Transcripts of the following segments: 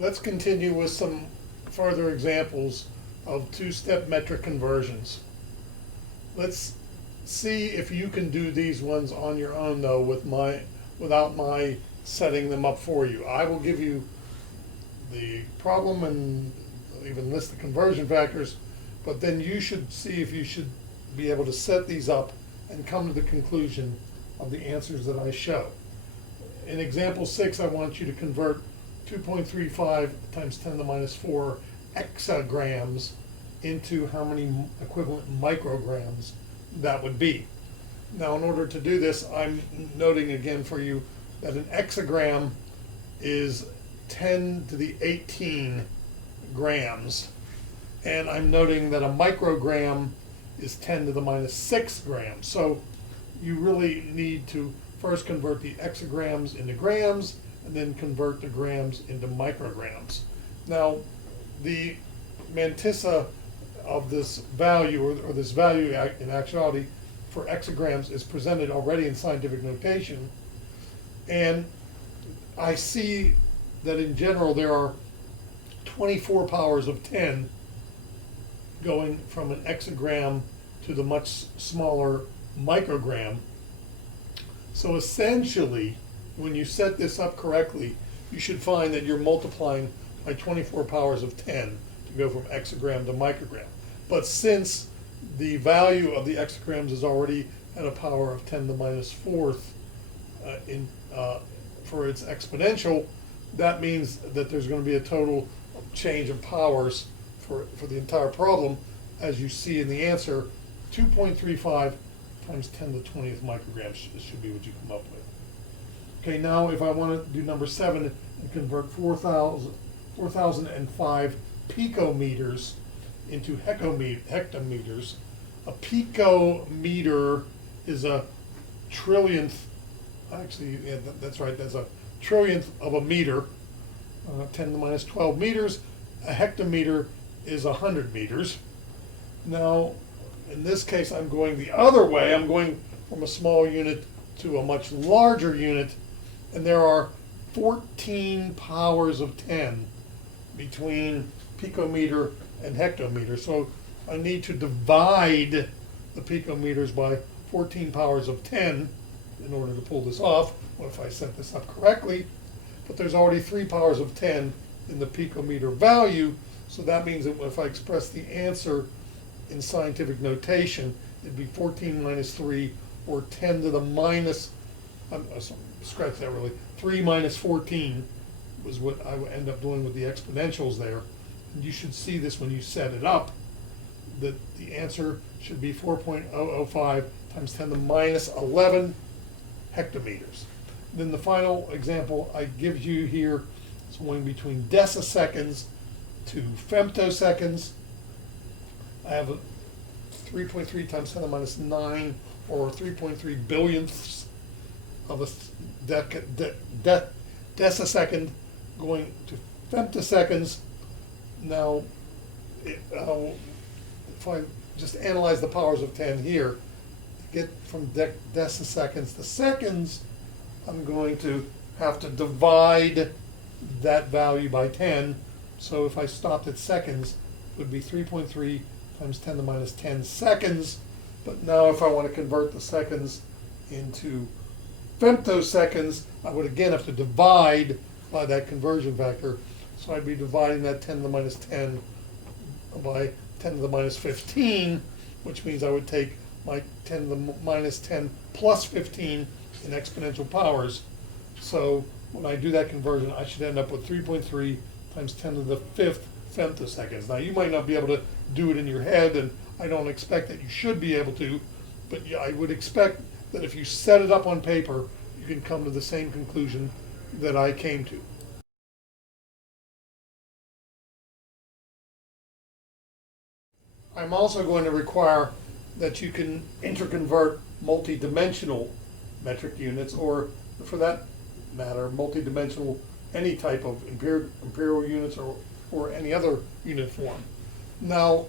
Let's continue with some further examples of two-step metric conversions. Let's see if you can do these ones on your own though without my setting them up for you. I will give you the problem and even list the conversion factors, but then you should see if you should be able to set these up and come to the conclusion of the answers that I show. In example 6, I want you to convert 2.35 times 10 to the minus 4 exagrams into how many equivalent micrograms that would be. Now, in order to do this, I'm noting again for you that an exagram is 10 to the 18 grams, and I'm noting that a microgram is 10 to the minus 6 grams. So you really need to first convert the exagrams into grams and then convert the grams into micrograms. Now, the mantissa of this value, or this value in actuality for exagrams, is presented already in scientific notation. And I see that in general there are 24 powers of 10 going from an exagram to the much smaller microgram. So essentially, when you set this up correctly, you should find that you're multiplying by 24 powers of 10 to go from exagram to microgram. But since the value of the exagrams is already at a power of 10 to the minus 4th for its exponential, that means that there's going to be a total change of powers for the entire problem, as you see in the answer. 2.35 times 10 to the 20th micrograms should be what you come up with. Okay, now if I want to do number 7 and convert 4,005 picometers into hectometers. A picometer is a trillionth, actually, yeah, that's right, that's a trillionth of a meter, 10 to the minus 12 meters. A hectometer is 100 meters. Now, in this case, I'm going the other way. I'm going from a small unit to a much larger unit, and there are 14 powers of 10 between picometer and hectometer. So I need to divide the picometers by 14 powers of 10 in order to pull this off. What if I set this up correctly? But there's already 3 powers of 10 in the picometer value, so that means that if I express the answer in scientific notation, it'd be 14 minus 3, or 10 to the minus, scratch that really, 3 minus 14 was what I would end up doing with the exponentials there. And you should see this when you set it up, that the answer should be 4.005 times 10 to the minus 11 hectometers. Then the final example I give you here is going between deciseconds to femtoseconds. I have a 3.3 times 10 to the minus 9, or 3.3 billionths of a decisecond going to femtoseconds. Now, if I just analyze the powers of 10 here, to get from deciseconds to seconds, I'm going to have to divide that value by 10. So if I stopped at seconds, it would be 3.3 times 10 to the minus 10 seconds. But now if I want to convert the seconds into femtoseconds, I would again have to divide by that conversion factor. So I'd be dividing that 10 to the minus 10 by 10 to the minus 15, which means I would take my 10 to the minus 10 plus 15 in exponential powers. So when I do that conversion, I should end up with 3.3 times 10 to the 5th femtoseconds. Now, you might not be able to do it in your head, and I don't expect that you should be able to, but I would expect that if you set it up on paper, you can come to the same conclusion that I came to. I'm also going to require that you can interconvert multi-dimensional metric units, or for that matter, multi-dimensional any type of imperial units or any other unit form. Now,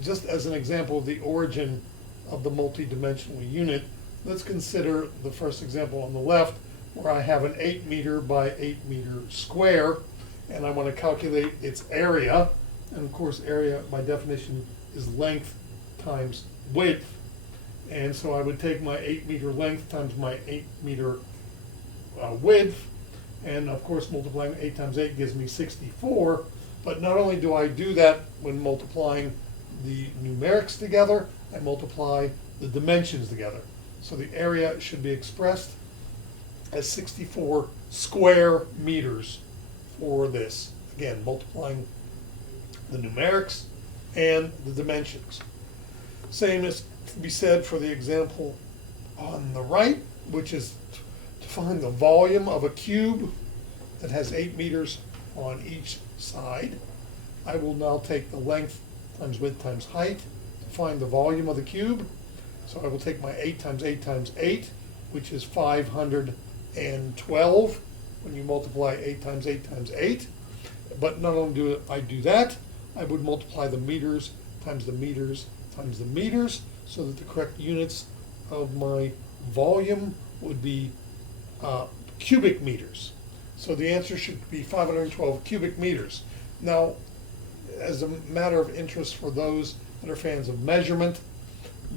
just as an example of the origin of the multi-dimensional unit, let's consider the first example on the left, where I have an 8 meter by 8 meter square, and I want to calculate its area. And of course, area by definition is length times width. And so I would take my 8-meter length times my 8-meter width, and of course multiplying 8 times 8 gives me 64. But not only do I do that when multiplying the numerics together, I multiply the dimensions together. So the area should be expressed as 64 square meters for this. Again, multiplying the numerics and the dimensions. Same is to be said for the example on the right, which is to find the volume of a cube that has 8 meters on each side. I will now take the length times width times height to find the volume of the cube. So I will take my 8 times 8 times 8, which is 512 when you multiply 8 times 8 times 8. But not only do I do that, I would multiply the meters times the meters times the meters, so that the correct units of my volume would be cubic meters. So the answer should be 512 cubic meters. Now, as a matter of interest for those that are fans of measurement,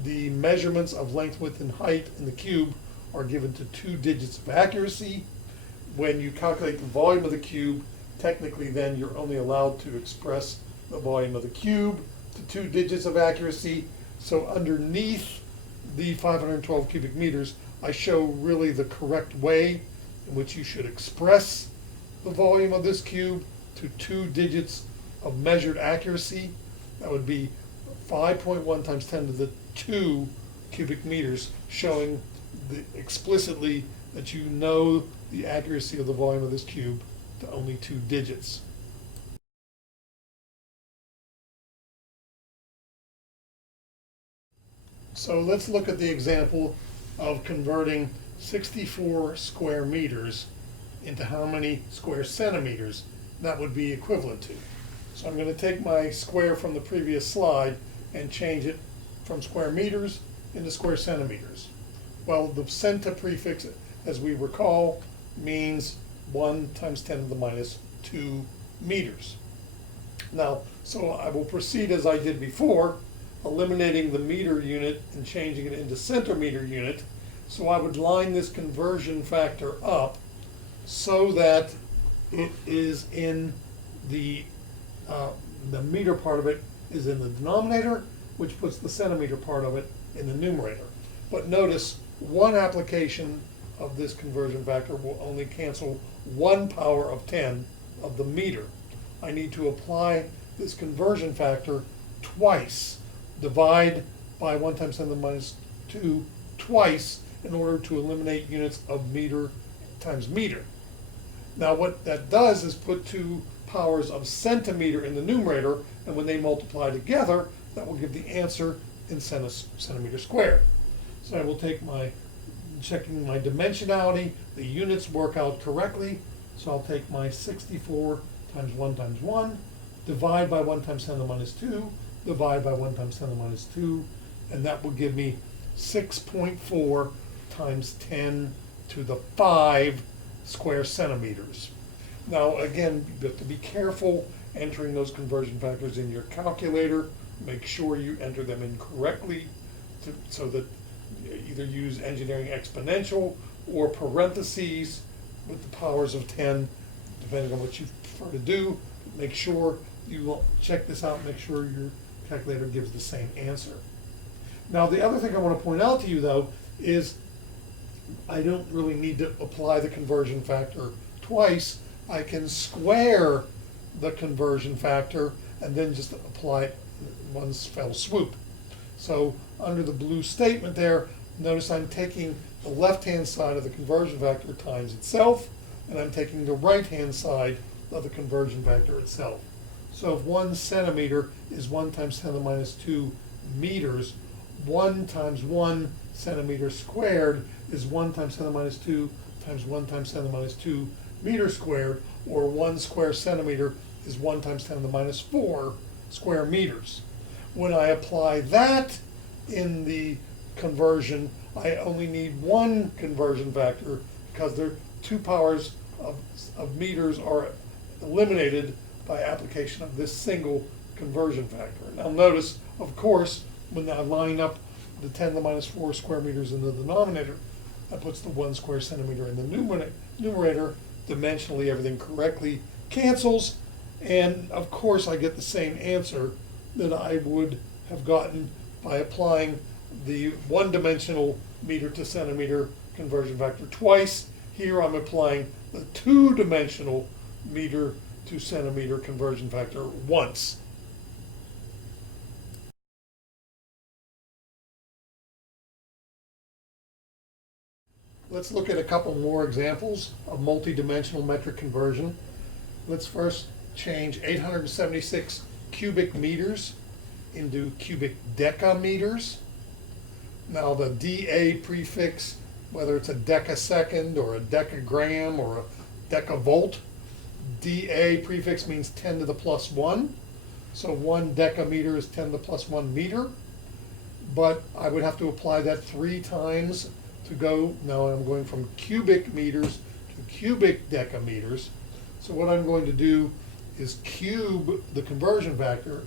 the measurements of length, width, and height in the cube are given to 2 digits of accuracy. When you calculate the volume of the cube, technically then you're only allowed to express the volume of the cube to 2 digits of accuracy. So underneath the 512 cubic meters, I show really the correct way in which you should express the volume of this cube to 2 digits of measured accuracy. That would be 5.1 times 10 to the 2 cubic meters, showing explicitly that you know the accuracy of the volume of this cube to only 2 digits. So let's look at the example of converting 64 square meters into how many square centimeters that would be equivalent to. So I'm going to take my square from the previous slide and change it from square meters into square centimeters. Well, the centa prefix, as we recall, means 1 times 10 to the minus 2 meters. Now, so I will proceed as I did before, eliminating the meter unit and changing it into centimeter unit. So I would line this conversion factor up so that it is in the meter part of it is in the denominator, which puts the centimeter part of it in the numerator. But notice, one application of this conversion factor will only cancel 1 power of 10 of the meter. I need to apply this conversion factor twice. Divide by 1 times 10 to the minus 2 twice in order to eliminate units of meter times meter. Now what that does is put 2 powers of centimeter in the numerator, and when they multiply together, that will give the answer in centimeter squared. So I will take checking my dimensionality, the units work out correctly, so I'll take my 64 times 1, divide by 1 times 10 to the minus 2, divide by 1 times 10 to the minus 2, and that will give me 6.4 times 10 to the 5 square centimeters. Now again, you have to be careful entering those conversion factors in your calculator. Make sure you enter them in correctly so that either use engineering exponential or parentheses with the powers of 10, depending on what you prefer to do. Make sure you check this out, make sure your calculator gives the same answer. Now the other thing I want to point out to you though is I don't really need to apply the conversion factor twice. I can square the conversion factor and then just apply it in one fell swoop. So under the blue statement there, notice I'm taking the left-hand side of the conversion factor times itself, and I'm taking the right-hand side of the conversion factor itself. So if 1 centimeter is 1 times 10 to the minus 2 meters, 1 times 1 centimeter squared is 1 times 10 to the minus 2 times 1 times 10 to the minus 2 meters squared, or 1 square centimeter is 1 times 10 to the minus 4 square meters. When I apply that in the conversion, I only need 1 conversion factor because there 2 powers of meters are eliminated by application of this single conversion factor. Now notice, of course, when I line up the 10 to the minus 4 square meters in the denominator, that puts the 1 square centimeter in the numerator. Dimensionally, everything correctly cancels, and of course I get the same answer that I would have gotten by applying the one-dimensional meter to centimeter conversion factor twice. Here I'm applying the two-dimensional meter to centimeter conversion factor once. Let's look at a couple more examples of multi-dimensional metric conversion. Let's first change 876 cubic meters into cubic decameters. Now the DA prefix, whether it's a decasecond or a decagram or a decavolt, DA prefix means 10 to the plus 1. So 1 decameter is 10 to the plus 1 meter. But I would have to apply that 3 times to go. Now I'm going from cubic meters to cubic decameters. So what I'm going to do is cube the conversion factor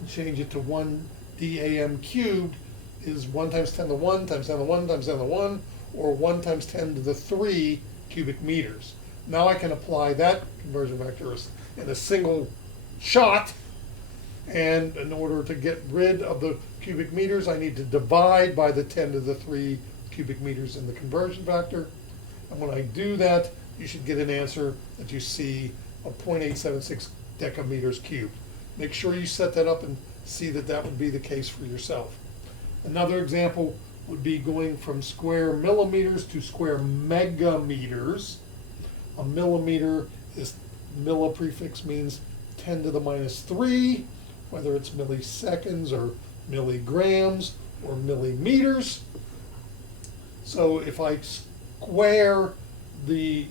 and change it to 1 DAM cubed is 1 times 10 to the 1 times 10 to the 1 times 10 to the 1, or 1 times 10 to the 3 cubic meters. Now I can apply that conversion factor in a single shot, and in order to get rid of the cubic meters, I need to divide by the 10 to the 3 cubic meters in the conversion factor. And when I do that, you should get an answer that you see of 0.876 decameters cubed. Make sure you set that up and see that that would be the case for yourself. Another example would be going from square millimeters to square megameters. A millimeter is, milli prefix means 10 to the minus 3, whether it's milliseconds or milligrams or millimeters. So if I square the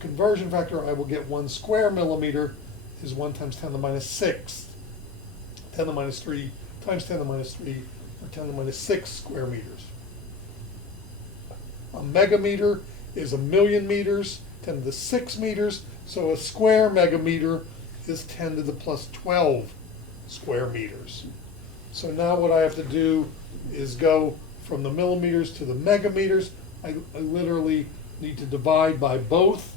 conversion factor, I will get 1 square millimeter is 1 times 10 to the minus 6. 10 to the minus 3 times 10 to the minus 3, or 10 to the minus 6 square meters. A megameter is 1,000,000 meters, 10 to the 6 meters, so a square megameter is 10 to the plus 12 square meters. So now what I have to do is go from the millimeters to the megameters. I literally need to divide by both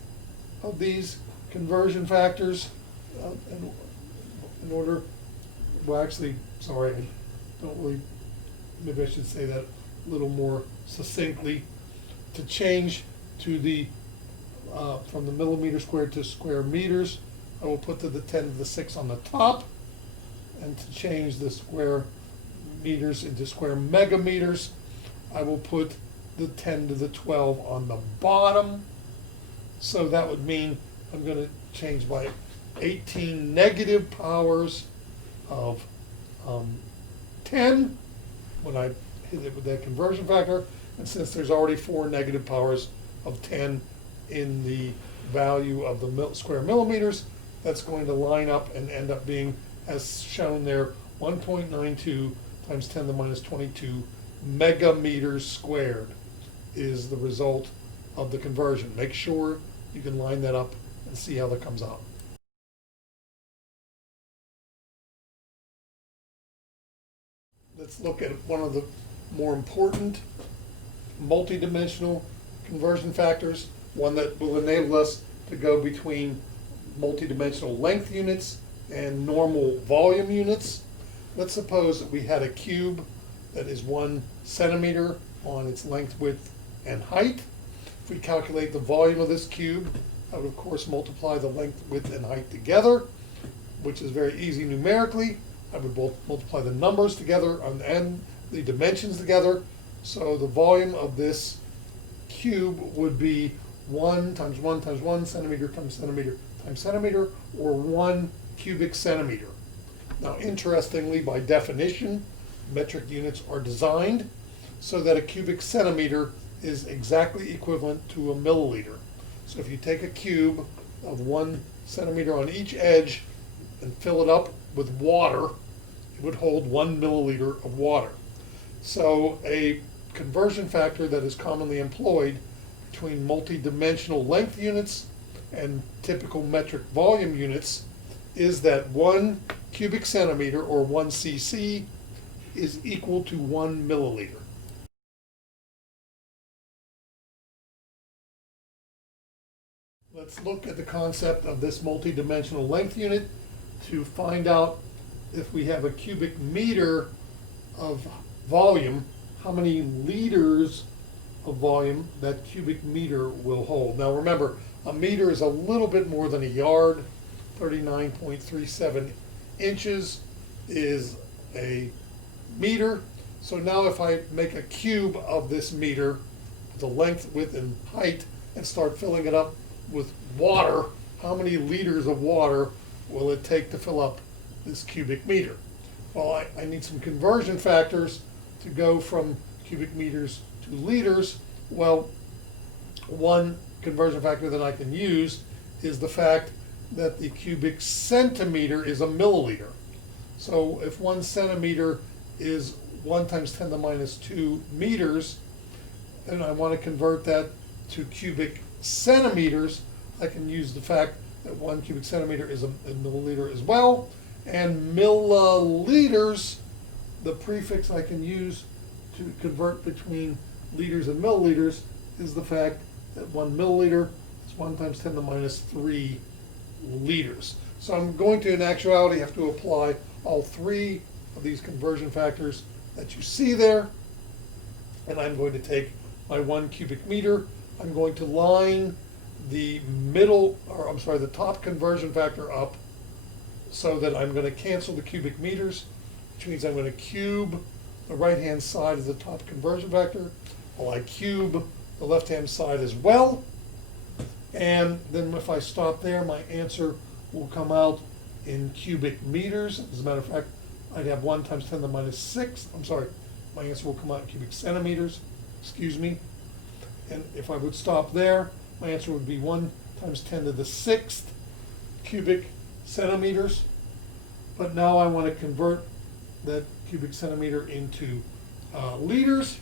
of these conversion factors in order, well actually, sorry, I don't really, maybe I should say that a little more succinctly. To change to the, from the millimeter squared to square meters, I will put the 10 to the 6 on the top, and to change the square meters into square megameters, I will put the 10 to the 12 on the bottom. So that would mean I'm going to change by 18 negative powers of 10 when I hit it with that conversion factor. And since there's already 4 negative powers of 10 in the value of the square millimeters, that's going to line up and end up being, as shown there, 1.92 times 10 to the minus 22 megameters squared is the result of the conversion. Make sure you can line that up and see how that comes out. Let's look at one of the more important multidimensional conversion factors, one that will enable us to go between multidimensional length units and normal volume units. Let's suppose that we had a cube that is 1 centimeter on its length, width, and height. If we calculate the volume of this cube, I would of course multiply the length, width, and height together, which is very easy numerically. I would both multiply the numbers together and the dimensions together. So the volume of this cube would be 1 times 1 times 1 centimeter times centimeter times centimeter, or 1 cubic centimeter. Now interestingly, by definition, metric units are designed so that a cubic centimeter is exactly equivalent to a milliliter. So if you take a cube of 1 centimeter on each edge and fill it up with water, it would hold 1 milliliter of water. So a conversion factor that is commonly employed between multi-dimensional length units and typical metric volume units is that 1 cubic centimeter, or 1 cc, is equal to 1 milliliter. Let's look at the concept of this multidimensional length unit to find out if we have a cubic meter of volume, how many liters of volume that cubic meter will hold. Now remember, a meter is a little bit more than a yard. 39.37 inches is a meter. So now if I make a cube of this meter, the length, width, and height, and start filling it up with water, how many liters of water will it take to fill up this cubic meter? Well, I need some conversion factors to go from cubic meters to liters. Well, one conversion factor that I can use is the fact that the cubic centimeter is a milliliter. So if 1 centimeter is 1 times 10 to the minus 2 meters, and I want to convert that to cubic centimeters, I can use the fact that 1 cubic centimeter is a milliliter as well. And milliliters, the prefix I can use to convert between liters and milliliters, is the fact that 1 milliliter is 1 times 10 to the minus 3 liters. So I'm going to, in actuality, have to apply all 3 of these conversion factors that you see there. And I'm going to take my 1 cubic meter. I'm going to line the the top conversion factor up so that I'm going to cancel the cubic meters, which means I'm going to cube the right-hand side of the top conversion factor, while I cube the left-hand side as well. And then if I stop there, my answer will come out in cubic meters. As a matter of fact, I'd have 1 times 10 to the minus 6. I'm sorry, my answer will come out in cubic centimeters, excuse me. And if I would stop there, my answer would be 1 times 10 to the 6th cubic centimeters. But now I want to convert that cubic centimeter into liters.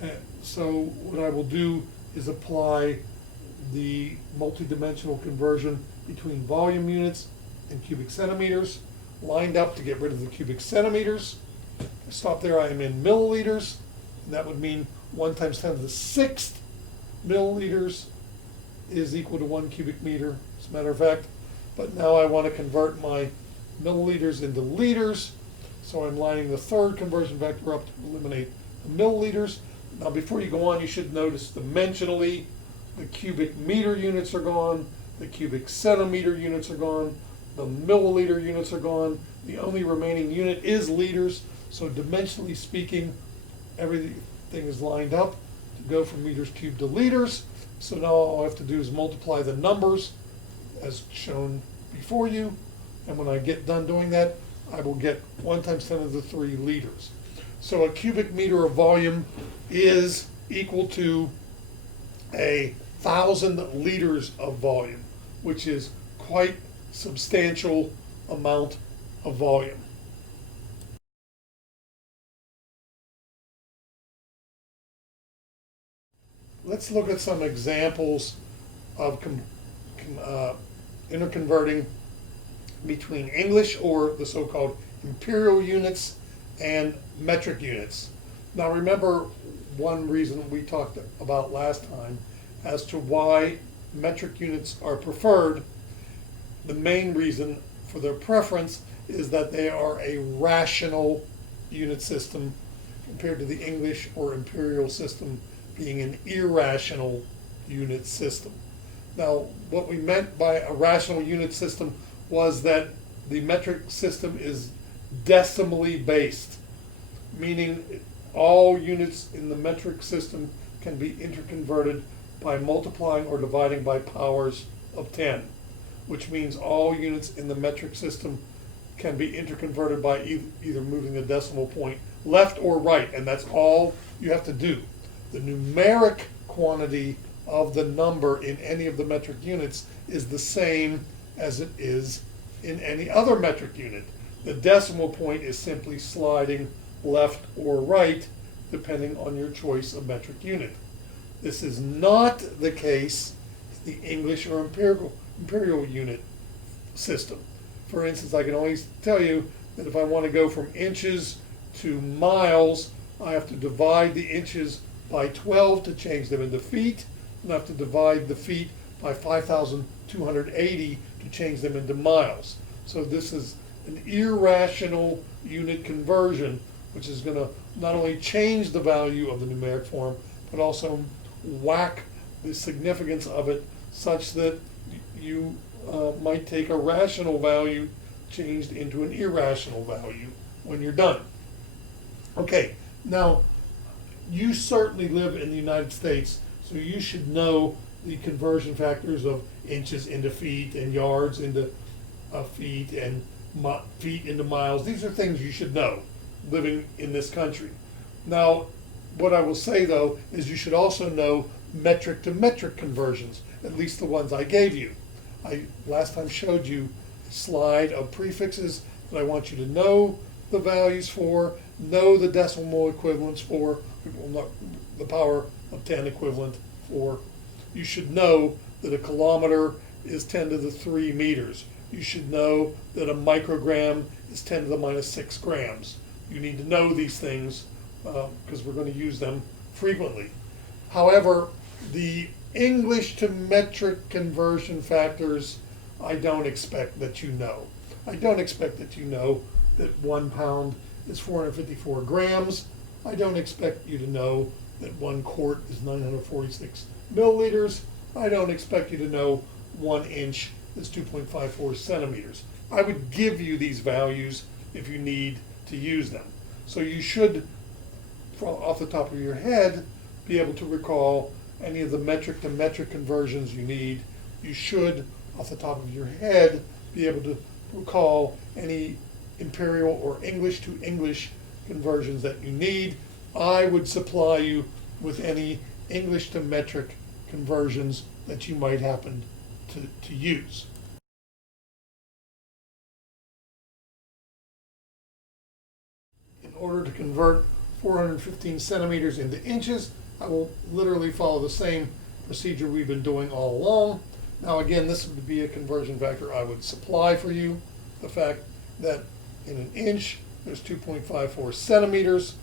And so what I will do is apply the multidimensional conversion between volume units and cubic centimeters, lined up to get rid of the cubic centimeters. If I stop there, I am in milliliters, and that would mean 1 times 10 to the 6th milliliters is equal to 1 cubic meter, as a matter of fact. But now I want to convert my milliliters into liters, so I'm lining the 3rd conversion factor up to eliminate the milliliters. Now before you go on, you should notice dimensionally, the cubic meter units are gone, the cubic centimeter units are gone, the milliliter units are gone. The only remaining unit is liters, so dimensionally speaking, everything is lined up to go from meters cubed to liters. So now all I have to do is multiply the numbers as shown before you, and when I get done doing that, I will get 1 times 10 to the 3 liters. So a cubic meter of volume is equal to 1,000 liters of volume, which is quite substantial amount of volume. Let's look at some examples of interconverting between English, or the so-called imperial units, and metric units. Now remember, one reason we talked about last time as to why metric units are preferred, the main reason for their preference is that they are a rational unit system compared to the English or imperial system being an irrational unit system. Now, what we meant by a rational unit system was that the metric system is decimally based, meaning all units in the metric system can be interconverted by multiplying or dividing by powers of 10, which means all units in the metric system can be interconverted by either moving the decimal point left or right, and that's all you have to do. The numeric quantity of the number in any of the metric units is the same as it is in any other metric unit. The decimal point is simply sliding left or right depending on your choice of metric unit. This is not the case the English or imperial unit system. For instance, I can always tell you that if I want to go from inches to miles, I have to divide the inches by 12 to change them into feet, and I have to divide the feet by 5,280 to change them into miles. So this is an irrational unit conversion, which is going to not only change the value of the numeric form, but also whack the significance of it such that you might take a rational value changed into an irrational value when you're done. Okay, now you certainly live in the United States, so you should know the conversion factors of inches into feet and yards into feet and feet into miles. These are things you should know living in this country. Now, what I will say though is you should also know metric to metric conversions, at least the ones I gave you. I last time showed you a slide of prefixes that I want you to know the values for, know the decimal equivalents for, the power of 10 equivalent for. You should know that a kilometer is 10 to the 3 meters. You should know that a microgram is 10 to the minus 6 grams. You need to know these things because we're going to use them frequently. However, the English to metric conversion factors, I don't expect that you know. I don't expect that you know that 1 pound is 454 grams. I don't expect you to know that 1 quart is 946 milliliters. I don't expect you to know 1 inch is 2.54 centimeters. I would give you these values if you need to use them. So you should, off the top of your head, be able to recall any of the metric to metric conversions you need. You should, off the top of your head, be able to recall any imperial or English to English conversions that you need. I would supply you with any English to metric conversions that you might happen to use. In order to convert 415 centimeters into inches, I will literally follow the same procedure we've been doing all along. Now again, this would be a conversion factor I would supply for you. The fact that in an inch, there's 2.54 centimeters.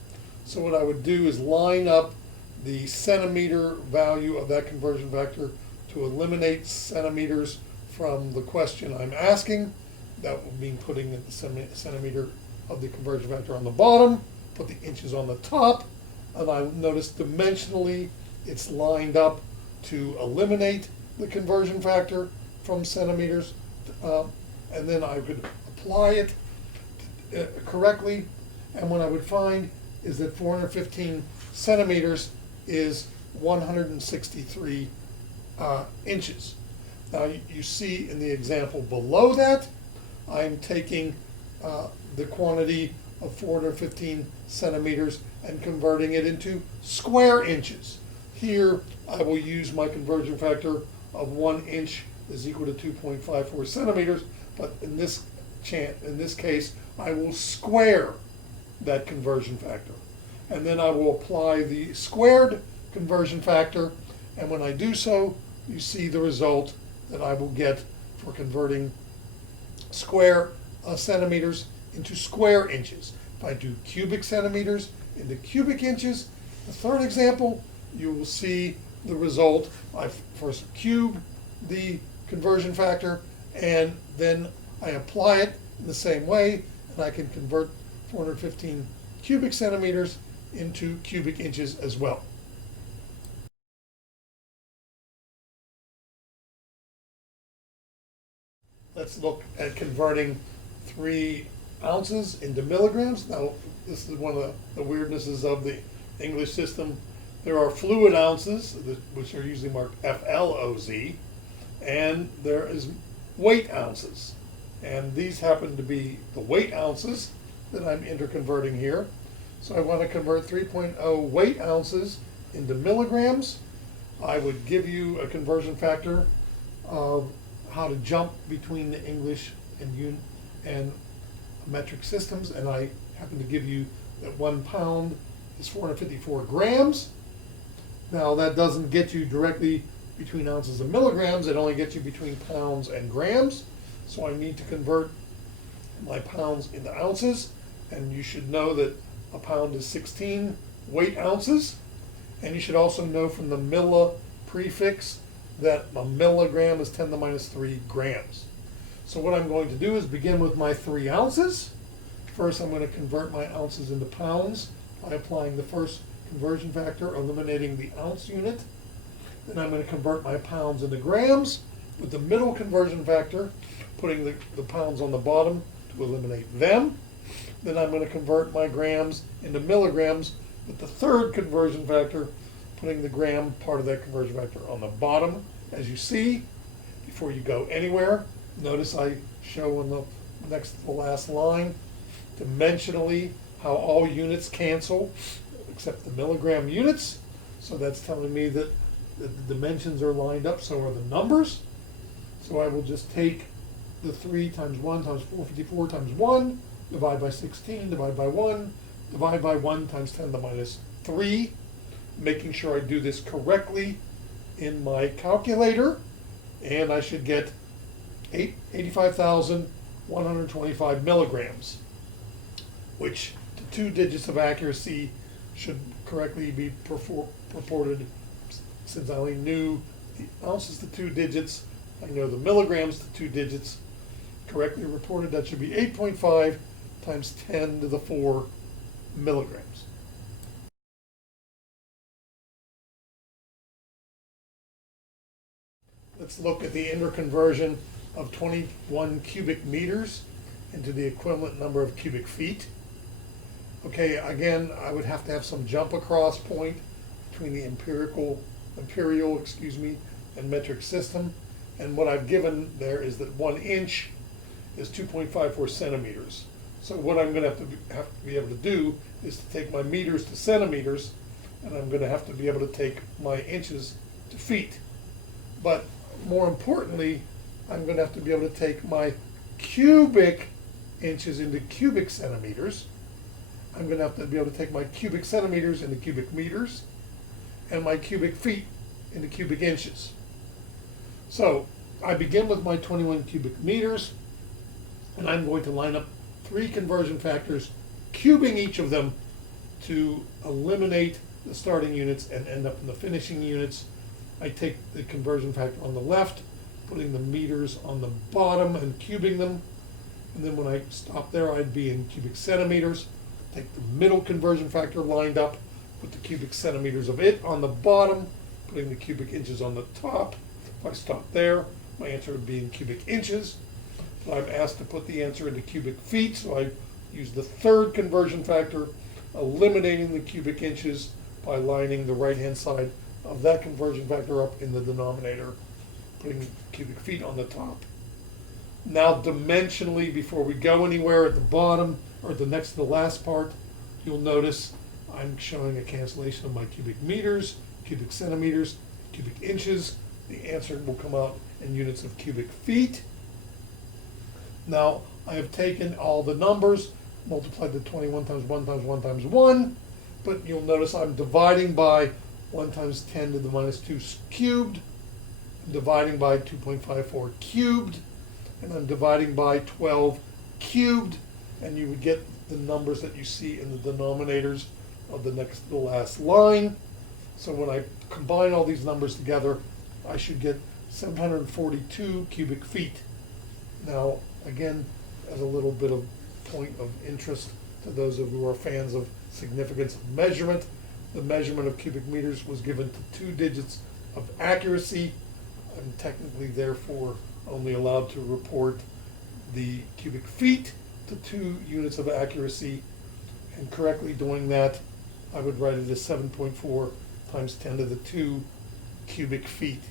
So what I would do is line up the centimeter value of that conversion factor to eliminate centimeters from the question I'm asking. That would mean putting the centimeter of the conversion factor on the bottom, put the inches on the top, and I notice dimensionally it's lined up to eliminate the conversion factor from centimeters, and then I could apply it correctly, and what I would find is that 415 centimeters is 163 inches. Now you see in the example below that, I'm taking the quantity of 415 centimeters and converting it into square inches. Here I will use my conversion factor of 1 inch is equal to 2.54 centimeters, but in this case I will square that conversion factor. And then I will apply the squared conversion factor, and when I do so, you see the result that I will get for converting square centimeters into square inches. If I do cubic centimeters into cubic inches, the third example, you will see the result. I first cube the conversion factor, and then I apply it in the same way, and I can convert 415 cubic centimeters into cubic inches as well. Let's look at converting 3 ounces into milligrams. Now, this is one of the weirdnesses of the English system. There are fluid ounces, which are usually marked FLOZ, and there is weight ounces. And these happen to be the weight ounces that I'm interconverting here. So I want to convert 3.0 weight ounces into milligrams. I would give you a conversion factor of how to jump between the English and metric systems, and I happen to give you that 1 pound is 454 grams. Now that doesn't get you directly between ounces and milligrams. It only gets you between pounds and grams. So I need to convert my pounds into ounces. And you should know that a pound is 16 weight ounces. And you should also know from the milli prefix that a milligram is 10 to the minus 3 grams. So what I'm going to do is begin with my 3 ounces. First, I'm going to convert my ounces into pounds by applying the first conversion factor, eliminating the ounce unit. Then I'm going to convert my pounds into grams with the middle conversion factor, putting the pounds on the bottom to eliminate them. Then I'm going to convert my grams into milligrams with the third conversion factor, putting the gram part of that conversion factor on the bottom. As you see, before you go anywhere, notice I show on the next to the last line dimensionally how all units cancel except the milligram units. So that's telling me that the dimensions are lined up, so are the numbers. So I will just take the 3 times 1 times 454 times 1, divide by 16, divide by 1, divide by 1 times 10 to the minus 3, making sure I do this correctly in my calculator, and I should get 85,125 milligrams, which to 2 digits of accuracy should correctly be reported. Since I only knew the ounces to 2 digits, I know the milligrams to 2 digits, correctly reported, that should be 8.5 times 10 to the 4 milligrams. Let's look at the interconversion of 21 cubic meters into the equivalent number of cubic feet. Okay, again, I would have to have some jump across point between the imperial, and metric system. And what I've given there is that 1 inch is 2.54 centimeters. So what I'm going to have to be able to do is to take my meters to centimeters, and I'm going to have to be able to take my inches to feet. But more importantly, I'm going to have to be able to take my cubic inches into cubic centimeters. I'm going to have to be able to take my cubic centimeters into cubic meters, and my cubic feet into cubic inches. So I begin with my 21 cubic meters, and I'm going to line up 3 conversion factors, cubing each of them to eliminate the starting units and end up in the finishing units. I take the conversion factor on the left, putting the meters on the bottom and cubing them. And then when I stop there, I'd be in cubic centimeters. Take the middle conversion factor lined up, put the cubic centimeters of it on the bottom, putting the cubic inches on the top. If I stop there, my answer would be in cubic inches. So I'm asked to put the answer into cubic feet, so I use the third conversion factor, eliminating the cubic inches by lining the right-hand side of that conversion factor up in the denominator, putting cubic feet on the top. Now dimensionally, before we go anywhere, at the bottom, or the next to the last part, you'll notice I'm showing a cancellation of my cubic meters, cubic centimeters, cubic inches. The answer will come out in units of cubic feet. Now, I have taken all the numbers, multiplied the 21 times 1 times 1 times 1, but you'll notice I'm dividing by 1 times 10 to the minus 2 cubed, I'm dividing by 2.54 cubed, and I'm dividing by 12 cubed, and you would get the numbers that you see in the denominators of the next to the last line. So when I combine all these numbers together, I should get 742 cubic feet. Now, again, as a little bit of point of interest to those of you who are fans of significance of measurement, the measurement of cubic meters was given to 2 digits of accuracy. I'm technically, therefore, only allowed to report the cubic feet to 2 units of accuracy, and correctly doing that, I would write it as 7.4 times 10 to the 2 cubic feet.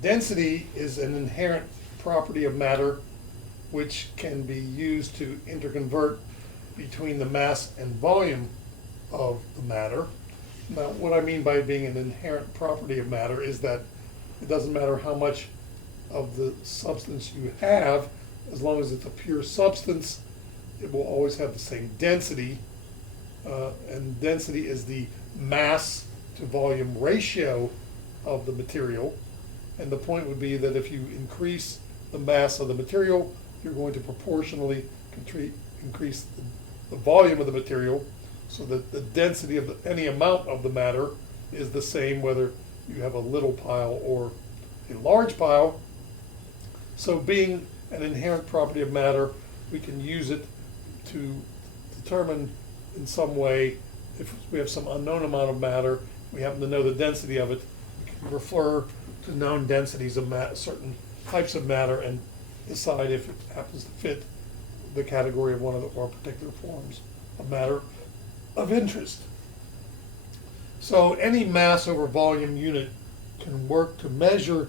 Density is an inherent property of matter which can be used to interconvert between the mass and volume of the matter. Now, what I mean by being an inherent property of matter is that it doesn't matter how much of the substance you have, as long as it's a pure substance, it will always have the same density. and density is the mass to volume ratio of the material. And the point would be that if you increase the mass of the material, you're going to proportionally increase the volume of the material, so that the density of any amount of the matter is the same whether you have a little pile or a large pile. So being an inherent property of matter, we can use it to determine in some way, if we have some unknown amount of matter, we happen to know the density of it, we can refer to known densities of certain types of matter and decide if it happens to fit the category of one of our particular forms of matter of interest. So any mass over volume unit can work to measure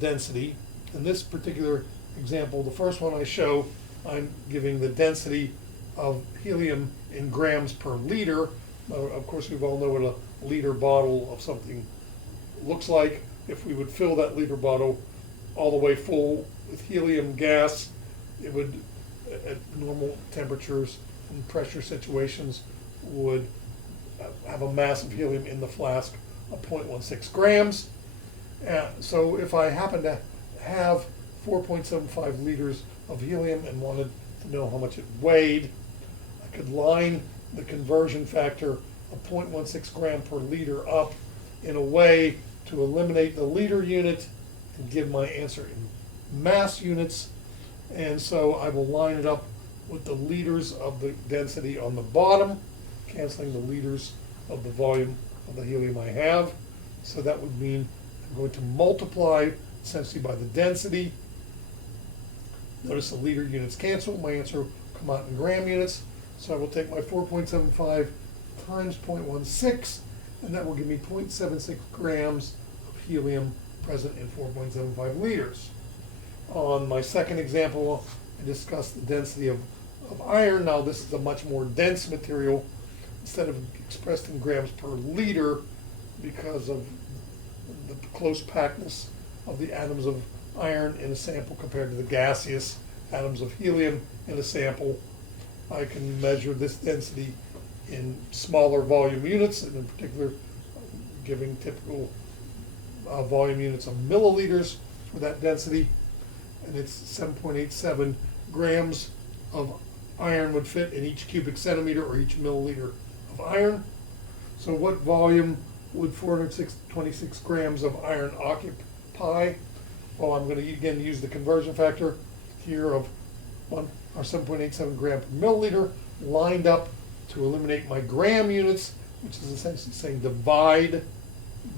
density. In this particular example, the first one I show, I'm giving the density of helium in grams per liter. Of course, we all know what a liter bottle of something looks like. If we would fill that liter bottle all the way full with helium gas, it would, at normal temperatures and pressure situations, would have a mass of helium in the flask of 0.16 grams. So if I happen to have 4.75 liters of helium and wanted to know how much it weighed, I could line the conversion factor of 0.16 gram per liter up in a way to eliminate the liter unit and give my answer in mass units. And so I will line it up with the liters of the density on the bottom, canceling the liters of the volume of the helium I have. So that would mean I'm going to multiply essentially by the density. Notice the liter units cancel. My answer will come out in gram units. So I will take my 4.75 times 0.16, and that will give me 0.76 grams of helium present in 4.75 liters. On my second example, I discussed the density of iron. Now this is a much more dense material. Instead of expressed in grams per liter, because of the close packedness of the atoms of iron in a sample compared to the gaseous atoms of helium in a sample, I can measure this density in smaller volume units, and in particular giving typical volume units of milliliters for that density, and it's 7.87 grams of iron would fit in each cubic centimeter or each milliliter of iron. So what volume would 426 grams of iron occupy? Well, I'm going to again use the conversion factor here of 7.87 gram per milliliter, lined up to eliminate my gram units, which is essentially saying divide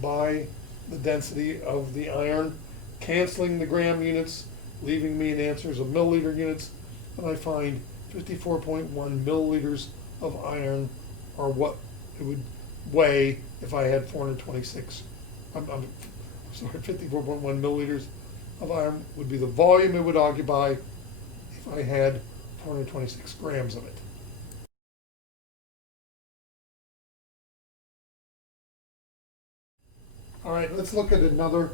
by the density of the iron, canceling the gram units, leaving me an answers of milliliter units, and I find 54.1 milliliters of iron are what it would weigh if I had 426. I'm sorry, 54.1 milliliters of iron would be the volume it would occupy if I had 426 grams of it. All right, let's look at another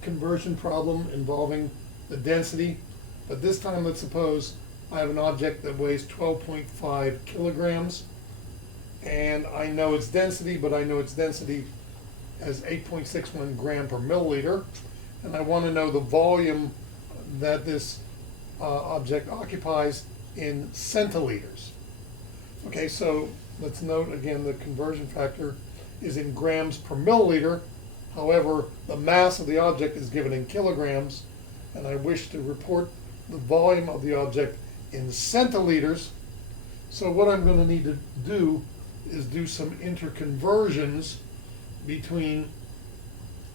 conversion problem involving the density, but this time let's suppose I have an object that weighs 12.5 kilograms, and I know its density, but I know its density as 8.61 gram per milliliter, and I want to know the volume that this object occupies in centiliters. Okay, so let's note again the conversion factor is in grams per milliliter. However, the mass of the object is given in kilograms, and I wish to report the volume of the object in centiliters. So what I'm going to need to do is do some interconversions between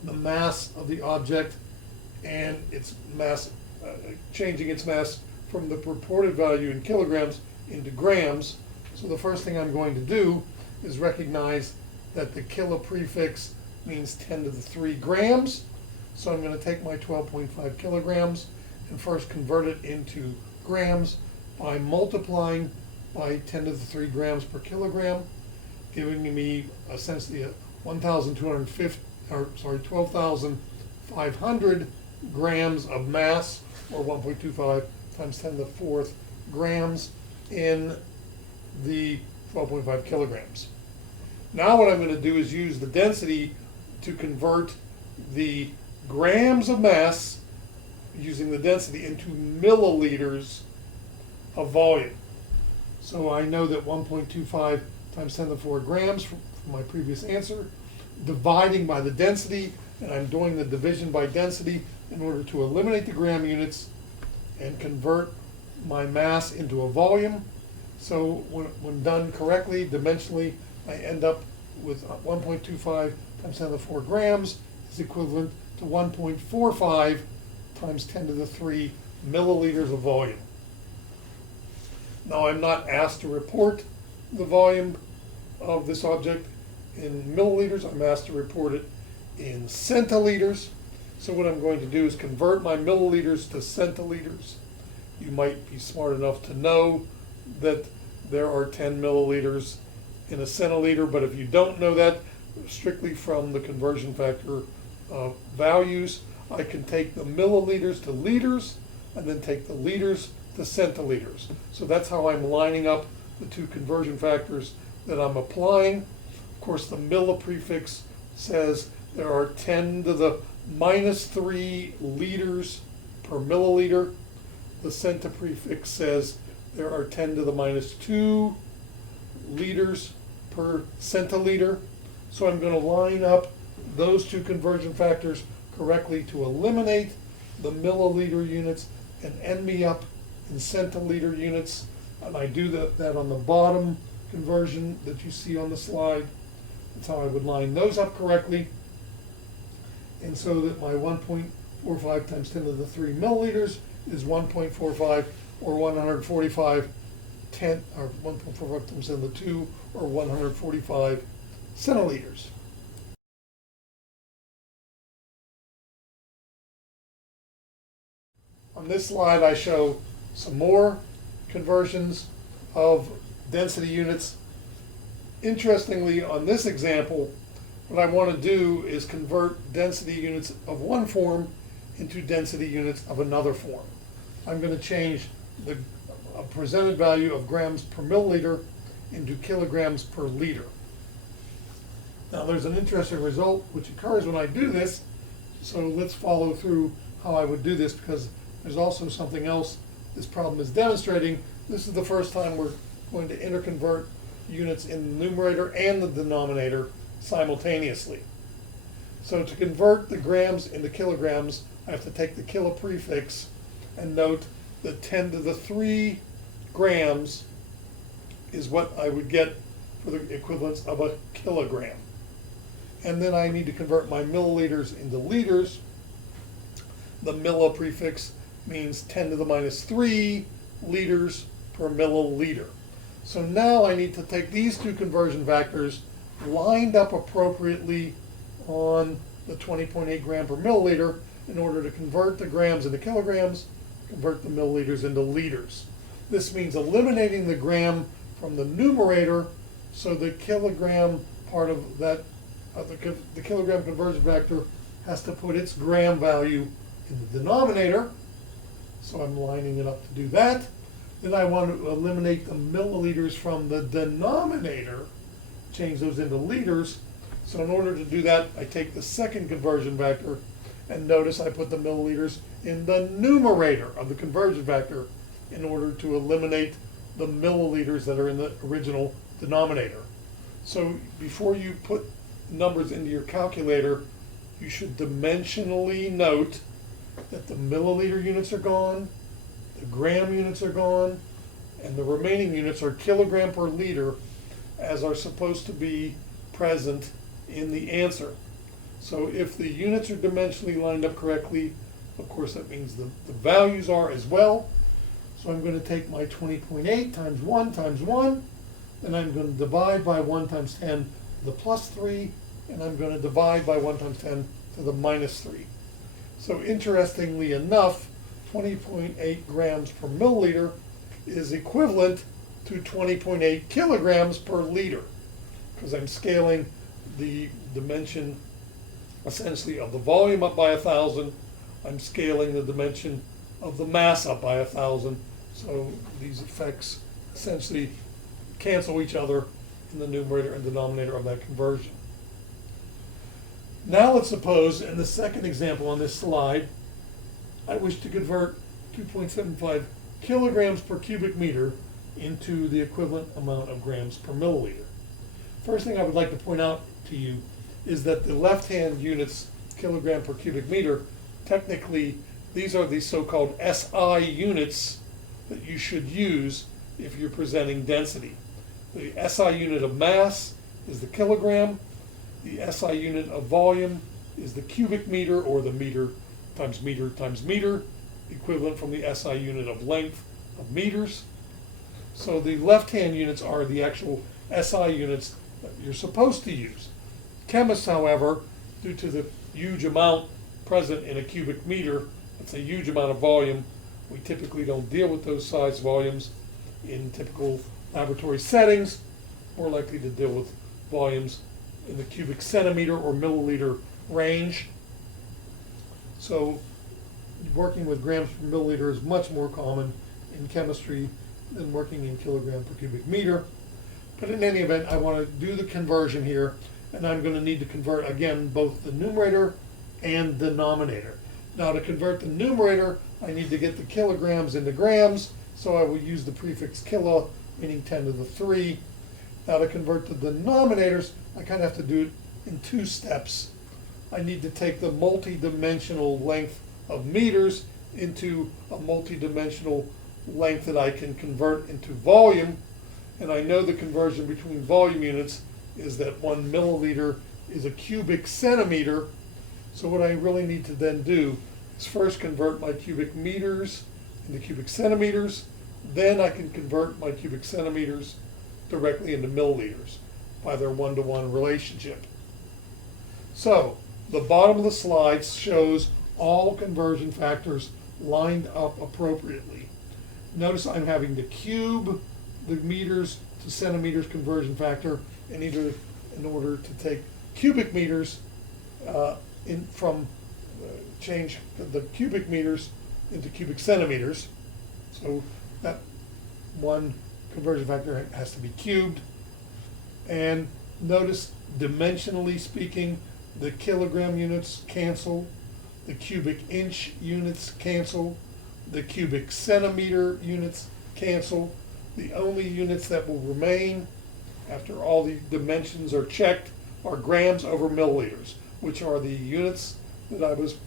the mass of the object and its mass, changing its mass from the purported value in kilograms into grams. So the first thing I'm going to do is recognize that the kilo prefix means 10 to the 3 grams. So I'm going to take my 12.5 kilograms and first convert it into grams by multiplying by 10 to the 3 grams per kilogram, giving me essentially a 12,500 grams of mass, or 1.25 times 10 to the 4th grams in the 12.5 kilograms. Now what I'm going to do is use the density to convert the grams of mass using the density into milliliters of volume. So I know that 1.25 times 10 to the 4 grams from my previous answer, dividing by the density, and I'm doing the division by density in order to eliminate the gram units and convert my mass into a volume. So when done correctly, dimensionally, I end up with 1.25 times 10 to the 4 grams is equivalent to 1.45 times 10 to the 3 milliliters of volume. Now I'm not asked to report the volume of this object in milliliters, I'm asked to report it in centiliters. So what I'm going to do is convert my milliliters to centiliters. You might be smart enough to know that there are 10 milliliters in a centiliter, but if you don't know that strictly from the conversion factor values, I can take the milliliters to liters and then take the liters to centiliters. So that's how I'm lining up the two conversion factors that I'm applying. Of course, the milli prefix says there are 10 to the minus 3 liters per milliliter. The centi prefix says there are 10 to the minus 2 liters per centiliter. So I'm going to line up those two conversion factors correctly to eliminate the milliliter units and end me up in centiliter units. And I do that on the bottom conversion that you see on the slide. That's how I would line those up correctly. And so that my 1.45 times 10 to the 3 milliliters is 1.45 or 145 or 1.45 times 10 to the 2 or 145 centiliters. On this slide I show some more conversions of density units. Interestingly, on this example, what I want to do is convert density units of one form into density units of another form. I'm going to change the presented value of grams per milliliter into kilograms per liter. Now there's an interesting result which occurs when I do this, so let's follow through how I would do this, because there's also something else this problem is demonstrating. This is the first time we're going to interconvert units in the numerator and the denominator simultaneously. So to convert the grams into kilograms, I have to take the kilo prefix and note that 10 to the 3 grams is what I would get for the equivalence of a kilogram. And then I need to convert my milliliters into liters. The milli prefix means 10 to the minus 3 liters per milliliter. So now I need to take these two conversion factors lined up appropriately on the 20.8 gram per milliliter in order to convert the grams into kilograms, convert the milliliters into liters. This means eliminating the gram from the numerator, so the kilogram part of that, the kilogram conversion factor has to put its gram value in the denominator. So I'm lining it up to do that. Then I want to eliminate the milliliters from the denominator, change those into liters. So in order to do that, I take the second conversion factor, and notice I put the milliliters in the numerator of the conversion factor in order to eliminate the milliliters that are in the original denominator. So before you put numbers into your calculator, you should dimensionally note that the milliliter units are gone, the gram units are gone, and the remaining units are kilogram per liter, as are supposed to be present in the answer. So if the units are dimensionally lined up correctly, of course that means the values are as well. So I'm going to take my 20.8 times 1 times 1, and I'm going to divide by 1 times 10 to the plus 3, and I'm going to divide by 1 times 10 to the minus 3. So interestingly enough, 20.8 grams per milliliter is equivalent to 20.8 kilograms per liter, because I'm scaling the dimension essentially of the volume up by 1,000. I'm scaling the dimension of the mass up by 1,000. So these effects essentially cancel each other in the numerator and denominator of that conversion. Now let's suppose, in the second example on this slide, I wish to convert 2.75 kilograms per cubic meter into the equivalent amount of grams per milliliter. First thing I would like to point out to you is that the left-hand units, kilogram per cubic meter, technically these are the so-called SI units that you should use if you're presenting density. The SI unit of mass is the kilogram. The SI unit of volume is the cubic meter, or the meter times meter times meter, equivalent from the SI unit of length of meters. So the left-hand units are the actual SI units that you're supposed to use. Chemists, however, due to the huge amount present in a cubic meter, it's a huge amount of volume, we typically don't deal with those size volumes in typical laboratory settings. More likely to deal with volumes in the cubic centimeter or milliliter range. So working with grams per milliliter is much more common in chemistry than working in kilogram per cubic meter. But in any event, I want to do the conversion here, and I'm going to need to convert, again, both the numerator and denominator. Now to convert the numerator, I need to get the kilograms into grams, so I will use the prefix kilo, meaning 10 to the 3. Now to convert the denominators, I kind of have to do it in two steps. I need to take the multi-dimensional length of meters into a multi-dimensional length that I can convert into volume. And I know the conversion between volume units is that 1 milliliter is a cubic centimeter. So what I really need to then do is first convert my cubic meters into cubic centimeters. Then I can convert my cubic centimeters directly into milliliters by their one-to-one relationship. So the bottom of the slide shows all conversion factors lined up appropriately. Notice I'm having to cube the meters to centimeters conversion factor in order to take cubic meters change the cubic meters into cubic centimeters. So that one conversion factor has to be cubed. And notice, dimensionally speaking, the kilogram units cancel, the cubic inch units cancel, the cubic centimeter units cancel. The only units that will remain after all the dimensions are checked are grams over milliliters, which are the units that I was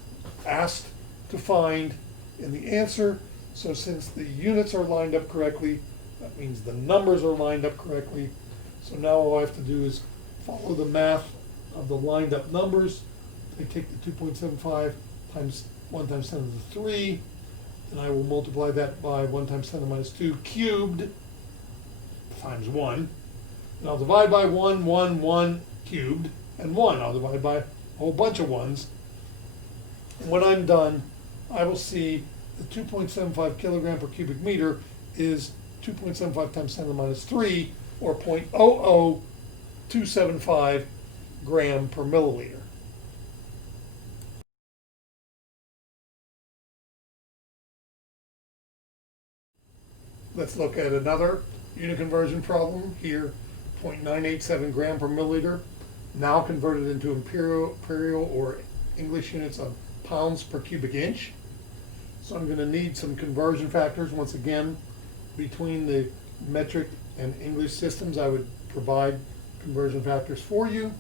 asked to find in the answer. So since the units are lined up correctly, that means the numbers are lined up correctly. So now all I have to do is follow the math of the lined up numbers. I take the 2.75 times 1 times 10 to the 3, and I will multiply that by 1 times 10 to the minus 2 cubed times 1. And I'll divide by 1, 1, 1 cubed, and 1. I'll divide by a whole bunch of 1s. And when I'm done, I will see the 2.75 kilogram per cubic meter is 2.75 times 10 to the minus 3, or 0.00275 gram per milliliter. Let's look at another unit conversion problem here, 0.987 gram per milliliter, now converted into imperial or English units of pounds per cubic inch. So I'm going to need some conversion factors. Once again, between the metric and English systems, I would provide conversion factors for you.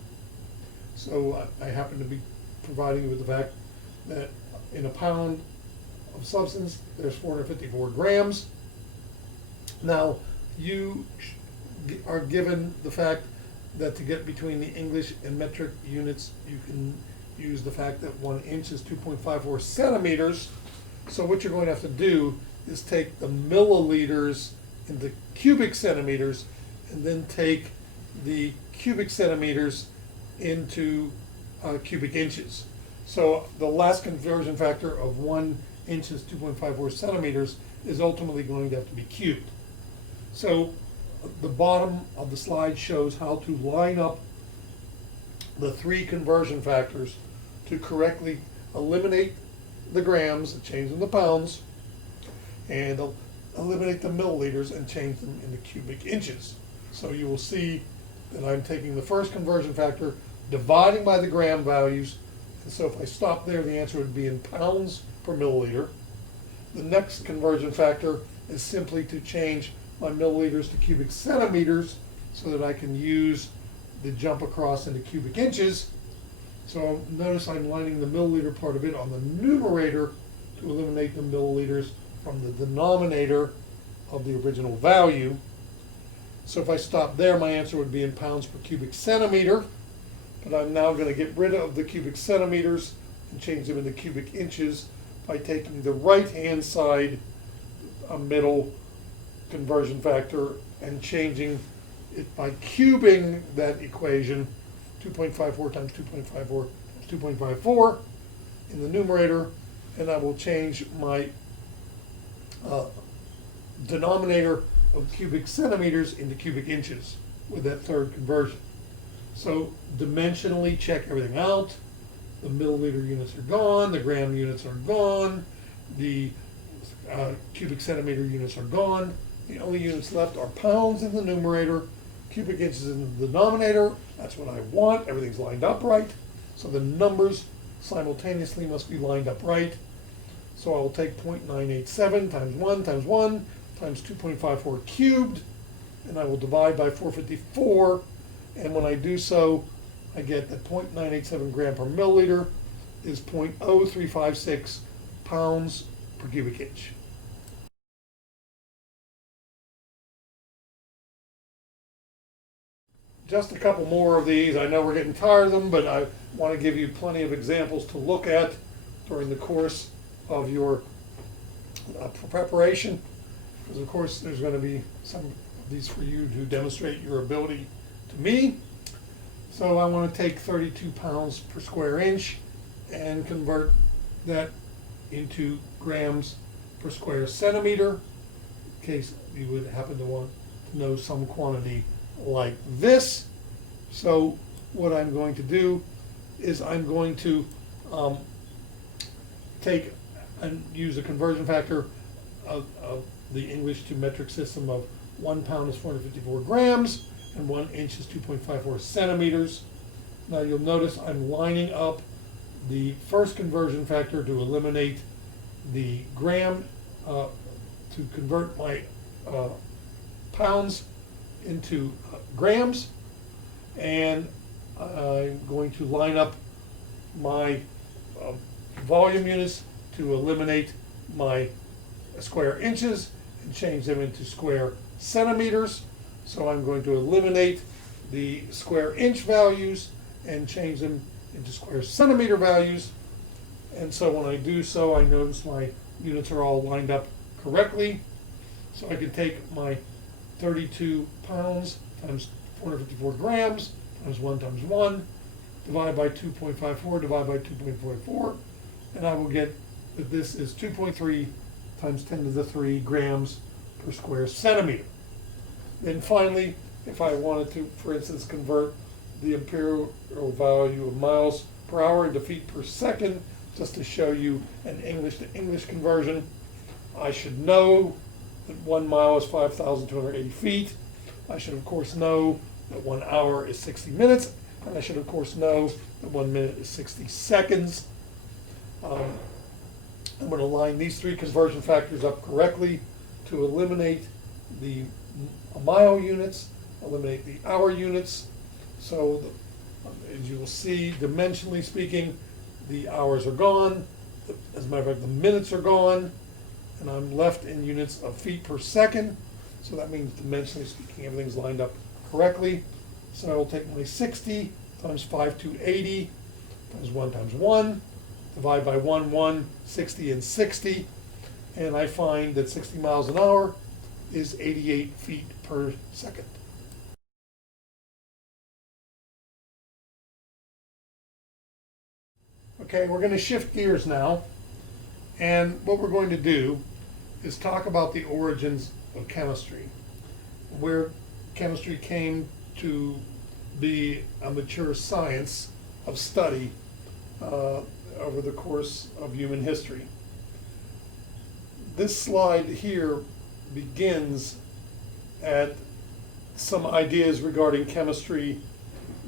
So I happen to be providing you with the fact that in a pound of substance, there's 454 grams. Now, you are given the fact that to get between the English and metric units, you can use the fact that 1 inch is 2.54 centimeters. So what you're going to have to do is take the milliliters into cubic centimeters, and then take the cubic centimeters into cubic inches. So the last conversion factor of 1 inch is 2.54 centimeters is ultimately going to have to be cubed. So the bottom of the slide shows how to line up the 3 conversion factors to correctly eliminate the grams and change them to pounds, and eliminate the milliliters and change them into cubic inches. So you will see that I'm taking the first conversion factor, dividing by the gram values. And so if I stop there, the answer would be in pounds per milliliter. The next conversion factor is simply to change my milliliters to cubic centimeters so that I can use the jump across into cubic inches. So notice I'm lining the milliliter part of it on the numerator to eliminate the milliliters from the denominator of the original value. So if I stop there, my answer would be in pounds per cubic centimeter. But I'm now going to get rid of the cubic centimeters and change them into cubic inches by taking the right-hand side middle conversion factor and changing it by cubing that equation, 2.54 times 2.54 is 2.54 in the numerator, and I will change my denominator of cubic centimeters into cubic inches with that third conversion. So dimensionally check everything out. The milliliter units are gone, the gram units are gone, the cubic centimeter units are gone. The only units left are pounds in the numerator, cubic inches in the denominator. That's what I want. Everything's lined up right. So the numbers simultaneously must be lined up right. So I will take 0.987 times 1 times 1 times 2.54 cubed, and I will divide by 454. And when I do so, I get that 0.987 gram per milliliter is 0.0356 pounds per cubic inch. Just a couple more of these. I know we're getting tired of them, but I want to give you plenty of examples to look at during the course of your preparation. Because of course there's going to be some of these for you to demonstrate your ability to me. So I want to take 32 pounds per square inch and convert that into grams per square centimeter, in case you would happen to want to know some quantity like this. So what I'm going to do is I'm going to take and use a conversion factor of the English to metric system of 1 pound is 454 grams and 1 inch is 2.54 centimeters. Now you'll notice I'm lining up the first conversion factor to eliminate the gram, to convert my pounds into grams, and I'm going to line up my volume units to eliminate my square inches and change them into square centimeters. So I'm going to eliminate the square inch values and change them into square centimeter values. And so when I do so, I notice my units are all lined up correctly. So I can take my 32 pounds times 454 grams times 1 times 1, divide by 2.54, divide by 2.44, and I will get that this is 2.3 times 10 to the 3 grams per square centimeter. Then finally, if I wanted to, for instance, convert the imperial value of miles per hour into feet per second, just to show you an English to English conversion, I should know that 1 mile is 5,280 feet. I should of course know that 1 hour is 60 minutes, and I should of course know that 1 minute is 60 seconds. I'm going to line these three conversion factors up correctly to eliminate the mile units, eliminate the hour units. So as you will see, dimensionally speaking, the hours are gone. As a matter of fact, the minutes are gone, and I'm left in units of feet per second. So that means dimensionally speaking, everything's lined up correctly. So I will take my 60 times 5,280 times 1 times 1, divide by 1, 60 and 60, and I find that 60 miles an hour is 88 feet per second. Okay, we're going to shift gears now, and what we're going to do is talk about the origins of chemistry, where chemistry came to be a mature science of study over the course of human history. This slide here begins at some ideas regarding chemistry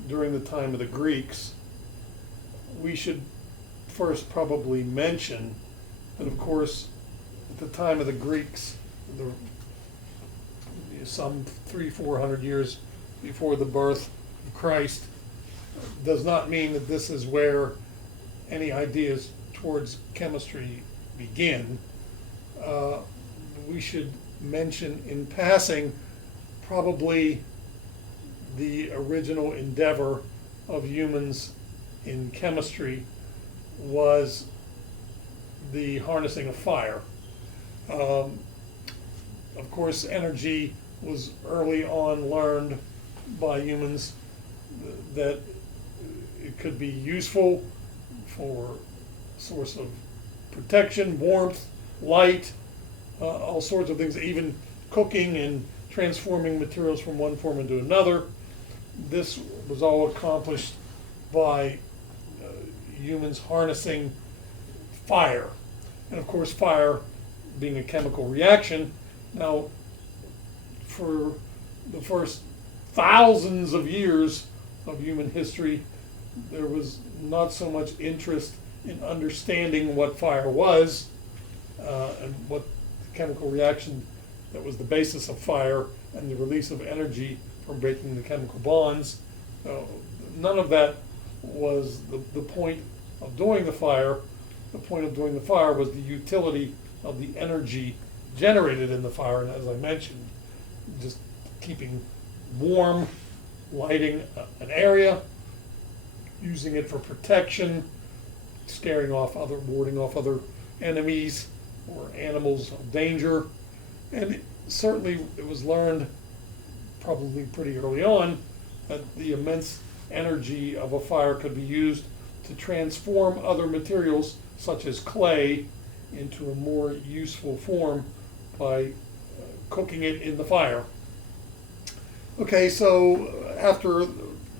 during the time of the Greeks, we should first probably mention that, of course, at the time of the Greeks, some 300-400 years before the birth of Christ, does not mean that this is where any ideas towards chemistry begin. We should mention in passing probably the original endeavor of humans in chemistry was the harnessing of fire. Of course, energy was early on learned by humans that it could be useful for source of protection, warmth, light, all sorts of things, even cooking and transforming materials from one form into another. This was all accomplished by humans harnessing fire. And of course, fire being a chemical reaction. Now, for the first thousands of years of human history, there was not so much interest in understanding what fire was and what the chemical reaction that was the basis of fire and the release of energy from breaking the chemical bonds. None of that was the point of doing the fire. The point of doing the fire was the utility of the energy generated in the fire, and as I mentioned, just keeping warm, lighting an area, using it for protection, warding off other enemies or animals of danger. And certainly it was learned probably pretty early on that the immense energy of a fire could be used to transform other materials such as clay into a more useful form by cooking it in the fire. Okay, so after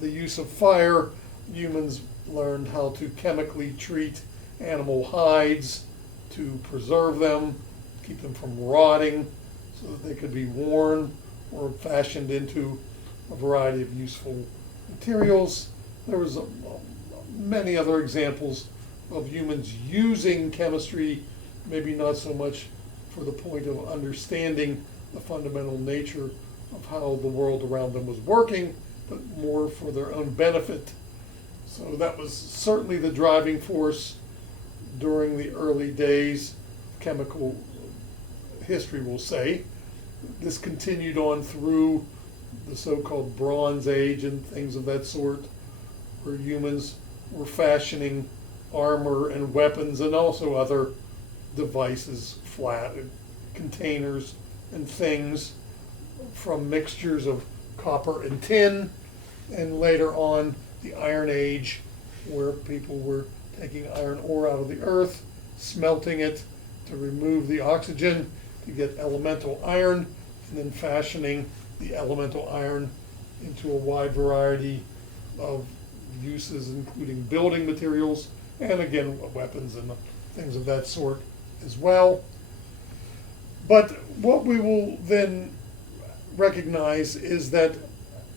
the use of fire, humans learned how to chemically treat animal hides to preserve them, keep them from rotting, so that they could be worn or fashioned into a variety of useful materials. There was many other examples of humans using chemistry, maybe not so much for the point of understanding the fundamental nature of how the world around them was working, but more for their own benefit. So that was certainly the driving force during the early days of chemical history, we'll say. This continued on through the so-called Bronze Age and things of that sort, where humans were fashioning armor and weapons and also other devices, flat containers and things from mixtures of copper and tin, and later on the Iron Age, where people were taking iron ore out of the earth, smelting it to remove the oxygen to get elemental iron, and then fashioning the elemental iron into a wide variety of uses, including building materials, and again, weapons and things of that sort as well. But what we will then recognize is that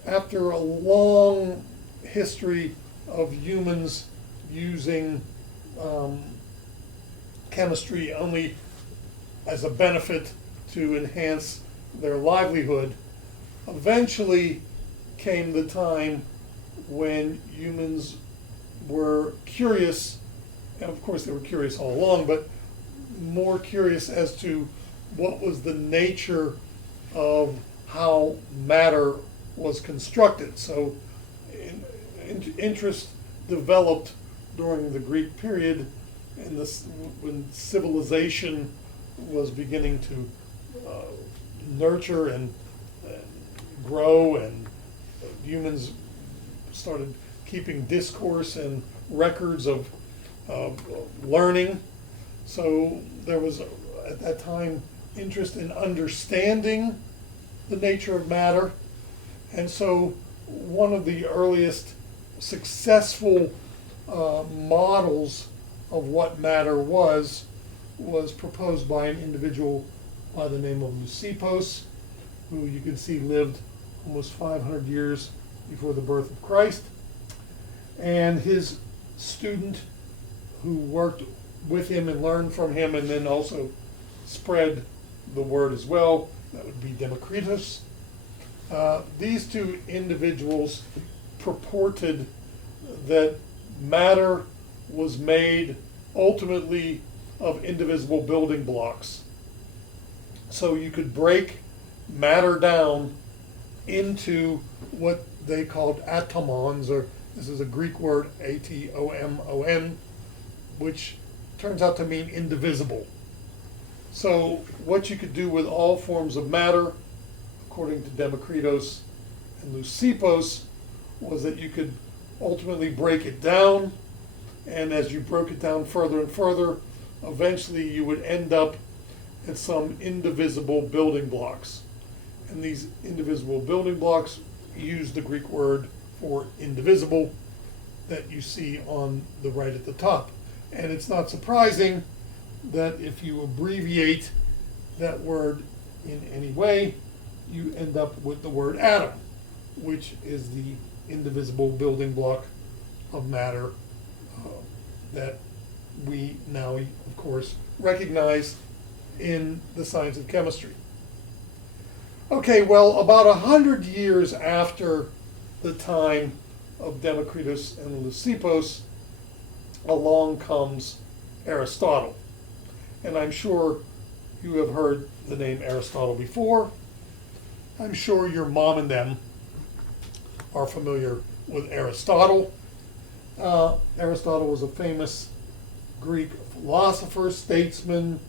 after a long history of humans using chemistry only as a benefit to enhance their livelihood, eventually came the time when humans were curious, and of course they were curious all along, but more curious as to what was the nature of how matter was constructed. So interest developed during the Greek period, and when civilization was beginning to nurture and grow, and humans started keeping discourse and records of learning. So there was at that time interest in understanding the nature of matter. And so one of the earliest successful models of what matter was proposed by an individual by the name of Leucippus, who you can see lived almost 500 years before the birth of Christ. And his student who worked with him and learned from him and then also spread the word as well, that would be Democritus. These two individuals purported that matter was made ultimately of indivisible building blocks. So you could break matter down into what they called atomons, or this is a Greek word, atomon, which turns out to mean indivisible. So what you could do with all forms of matter, according to Democritus and Leucippus, was that you could ultimately break it down, and as you broke it down further and further, eventually you would end up at some indivisible building blocks. And these indivisible building blocks use the Greek word for indivisible that you see on the right at the top. And it's not surprising that if you abbreviate that word in any way, you end up with the word atom, which is the indivisible building block of matter that we now, of course, recognize in the science of chemistry. Okay, well, about 100 years after the time of Democritus and Leucippus, along comes Aristotle. And I'm sure you have heard the name Aristotle before. I'm sure your mom and them are familiar with Aristotle. Aristotle was a famous Greek philosopher, statesman,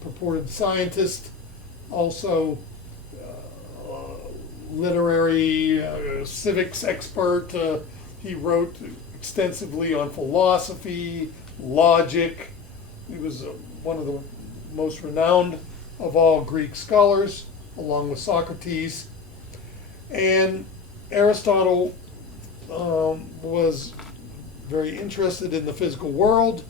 purported scientist, also literary, civics expert. He wrote extensively on philosophy, logic. He was one of the most renowned of all Greek scholars, along with Socrates. And Aristotle was very interested in the physical world,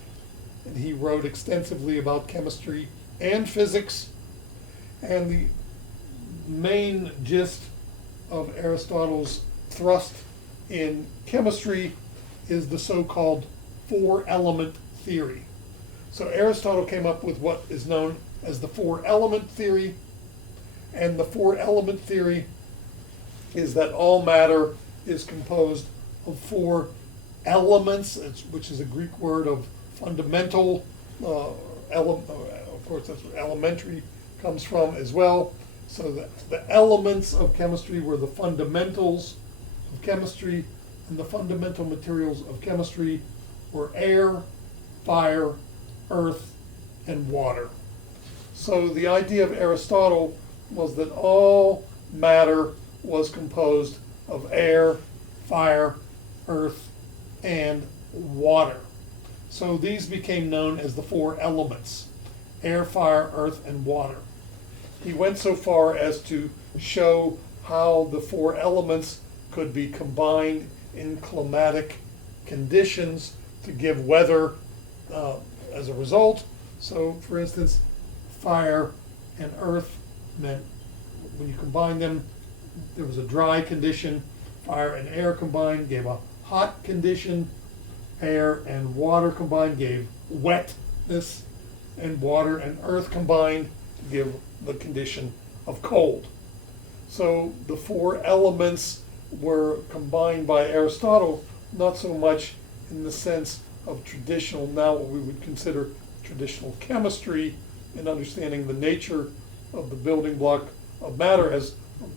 and he wrote extensively about chemistry and physics. And the main gist of Aristotle's thrust in chemistry is the so-called four-element theory. So Aristotle came up with what is known as the four-element theory, and the four-element theory is that all matter is composed of four elements, which is a Greek word of fundamental, of course that's where elementary comes from as well. So the elements of chemistry were the fundamentals of chemistry, and the fundamental materials of chemistry were air, fire, earth, and water. So the idea of Aristotle was that all matter was composed of air, fire, earth, and water. So these became known as the four elements: air, fire, earth, and water. He went so far as to show how the four elements could be combined in climatic conditions to give weather as a result. So, for instance, fire and earth meant when you combine them, there was a dry condition. Fire and air combined gave a hot condition. Air and water combined gave wetness, and water and earth combined to give the condition of cold. So the four elements were combined by Aristotle, not so much in the sense of traditional, now what we would consider traditional chemistry, and understanding the nature of the building block of matter, as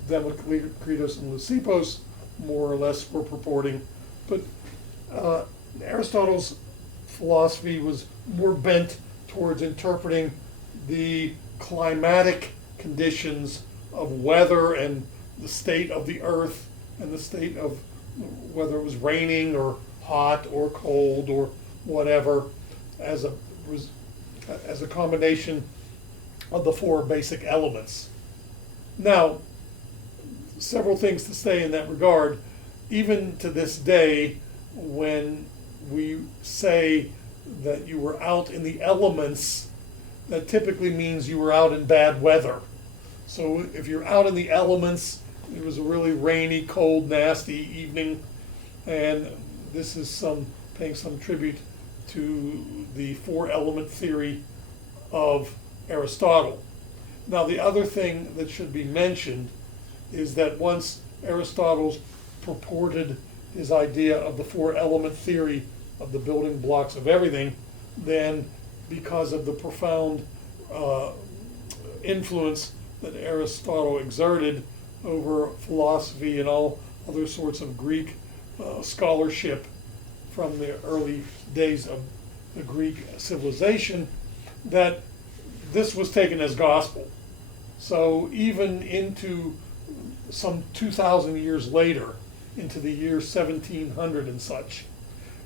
Democritus and Leucippus more or less were purporting. But Aristotle's philosophy was more bent towards interpreting the climatic conditions of weather and the state of the earth and the state of whether it was raining or hot or cold or whatever as a combination of the four basic elements. Now, several things to say in that regard. Even to this day, when we say that you were out in the elements, that typically means you were out in bad weather. So if you're out in the elements, it was a really rainy, cold, nasty evening, and this is paying some tribute to the four-element theory of Aristotle. Now, the other thing that should be mentioned is that once Aristotle purported his idea of the four-element theory of the building blocks of everything, then because of the profound influence that Aristotle exerted over philosophy and all other sorts of Greek scholarship from the early days of the Greek civilization, that this was taken as gospel. So even into some 2,000 years later, into the year 1700 and such,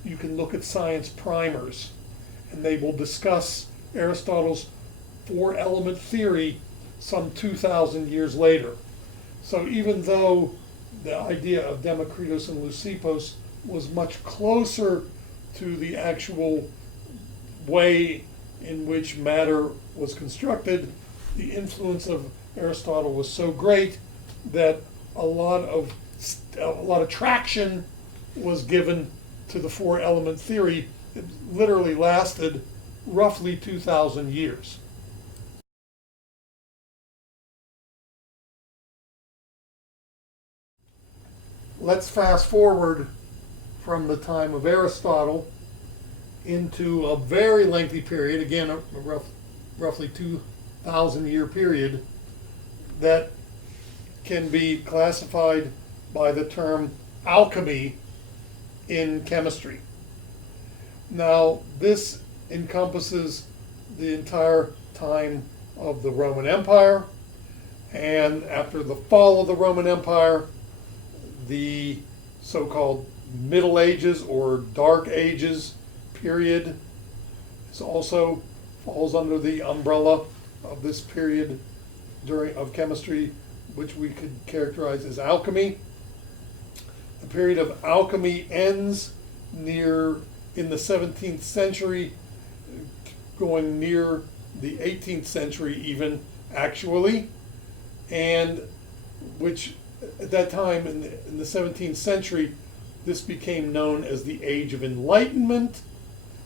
you can look at science primers, and they will discuss Aristotle's four-element theory some 2,000 years later. So even though the idea of Democritus and Leucippus was much closer to the actual way in which matter was constructed, the influence of Aristotle was so great that a lot of traction was given to the four-element theory. It literally lasted roughly 2,000 years. Let's fast forward from the time of Aristotle into a very lengthy period, again, a roughly 2,000 year period, that can be classified by the term alchemy in chemistry. Now, this encompasses the entire time of the Roman Empire, and after the fall of the Roman Empire, the so-called Middle Ages or Dark Ages period also falls under the umbrella of this period of chemistry, which we could characterize as alchemy. The period of alchemy ends in the 17th century, going near the 18th century even, actually, and which at that time in the 17th century, this became known as the Age of Enlightenment.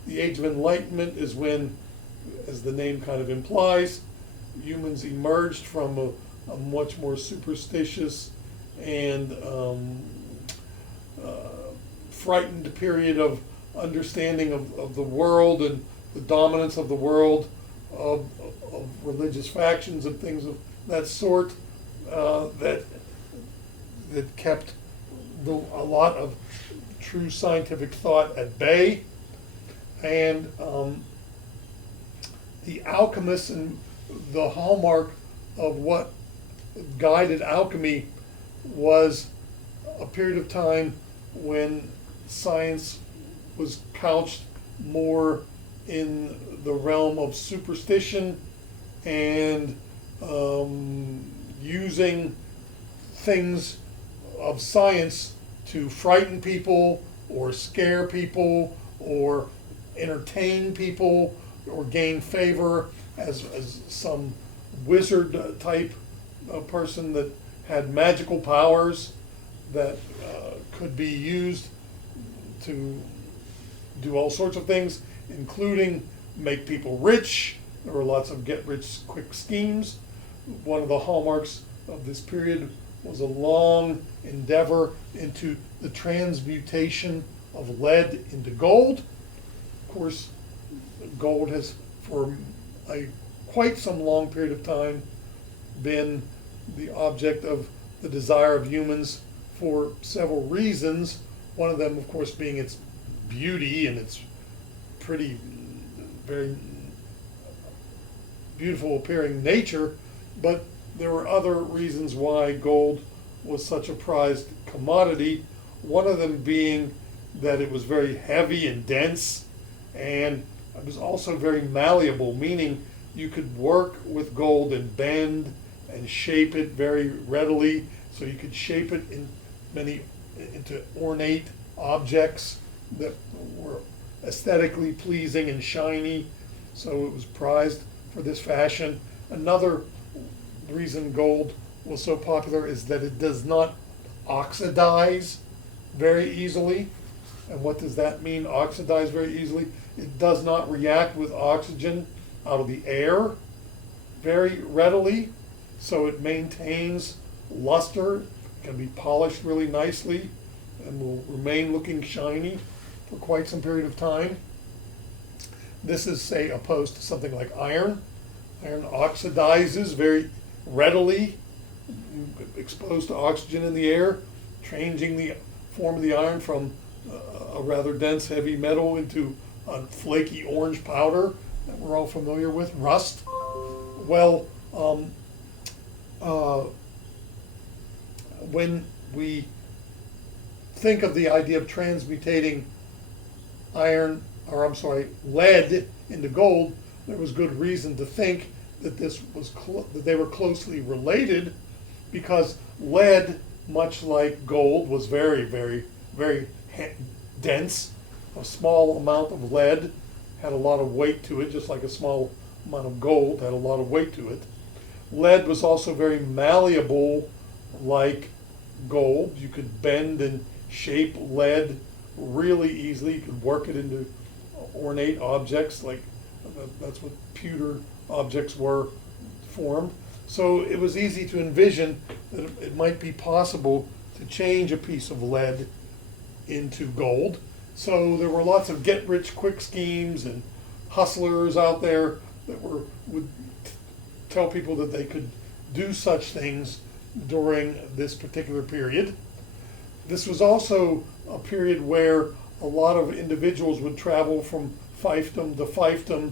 The Age of Enlightenment is when, as the name kind of implies, humans emerged from a much more superstitious and frightened period of understanding of the world and the dominance of the world, of religious factions and things of that sort, that kept a lot of true scientific thought at bay. And the alchemists, and the hallmark of what guided alchemy was a period of time when science was couched more in the realm of superstition and using things of science to frighten people or scare people or entertain people or gain favor as some wizard type person that had magical powers that could be used to do all sorts of things, including make people rich. There were lots of get-rich-quick schemes. One of the hallmarks of this period was a long endeavor into the transmutation of lead into gold. Of course, gold has, for quite some long period of time, been the object of the desire of humans for several reasons. One of them, of course, being its beauty and its pretty, very beautiful appearing nature, but there were other reasons why gold was such a prized commodity. One of them being that it was very heavy and dense, and it was also very malleable, meaning you could work with gold and bend and shape it very readily. So you could shape it into ornate objects that were aesthetically pleasing and shiny. So it was prized for this fashion. Another the reason gold was so popular is that it does not oxidize very easily. And what does that mean, oxidize very easily? It does not react with oxygen out of the air very readily, so it maintains luster, can be polished really nicely, and will remain looking shiny for quite some period of time. This is, say, opposed to something like iron. Iron oxidizes very readily, exposed to oxygen in the air, changing the form of the iron from a rather dense heavy metal into a flaky orange powder that we're all familiar with, rust. Well, when we think of the idea of transmutating lead into gold, there was good reason to think that that they were closely related, because lead, much like gold, was very, very, very dense. A small amount of lead had a lot of weight to it, just like a small amount of gold had a lot of weight to it. Lead was also very malleable, like gold. You could bend and shape lead really easily. You could work it into ornate objects, like that's what pewter objects were formed. So it was easy to envision that it might be possible to change a piece of lead into gold. So there were lots of get-rich-quick schemes and hustlers out there that would tell people that they could do such things during this particular period. This was also a period where a lot of individuals would travel from fiefdom to fiefdom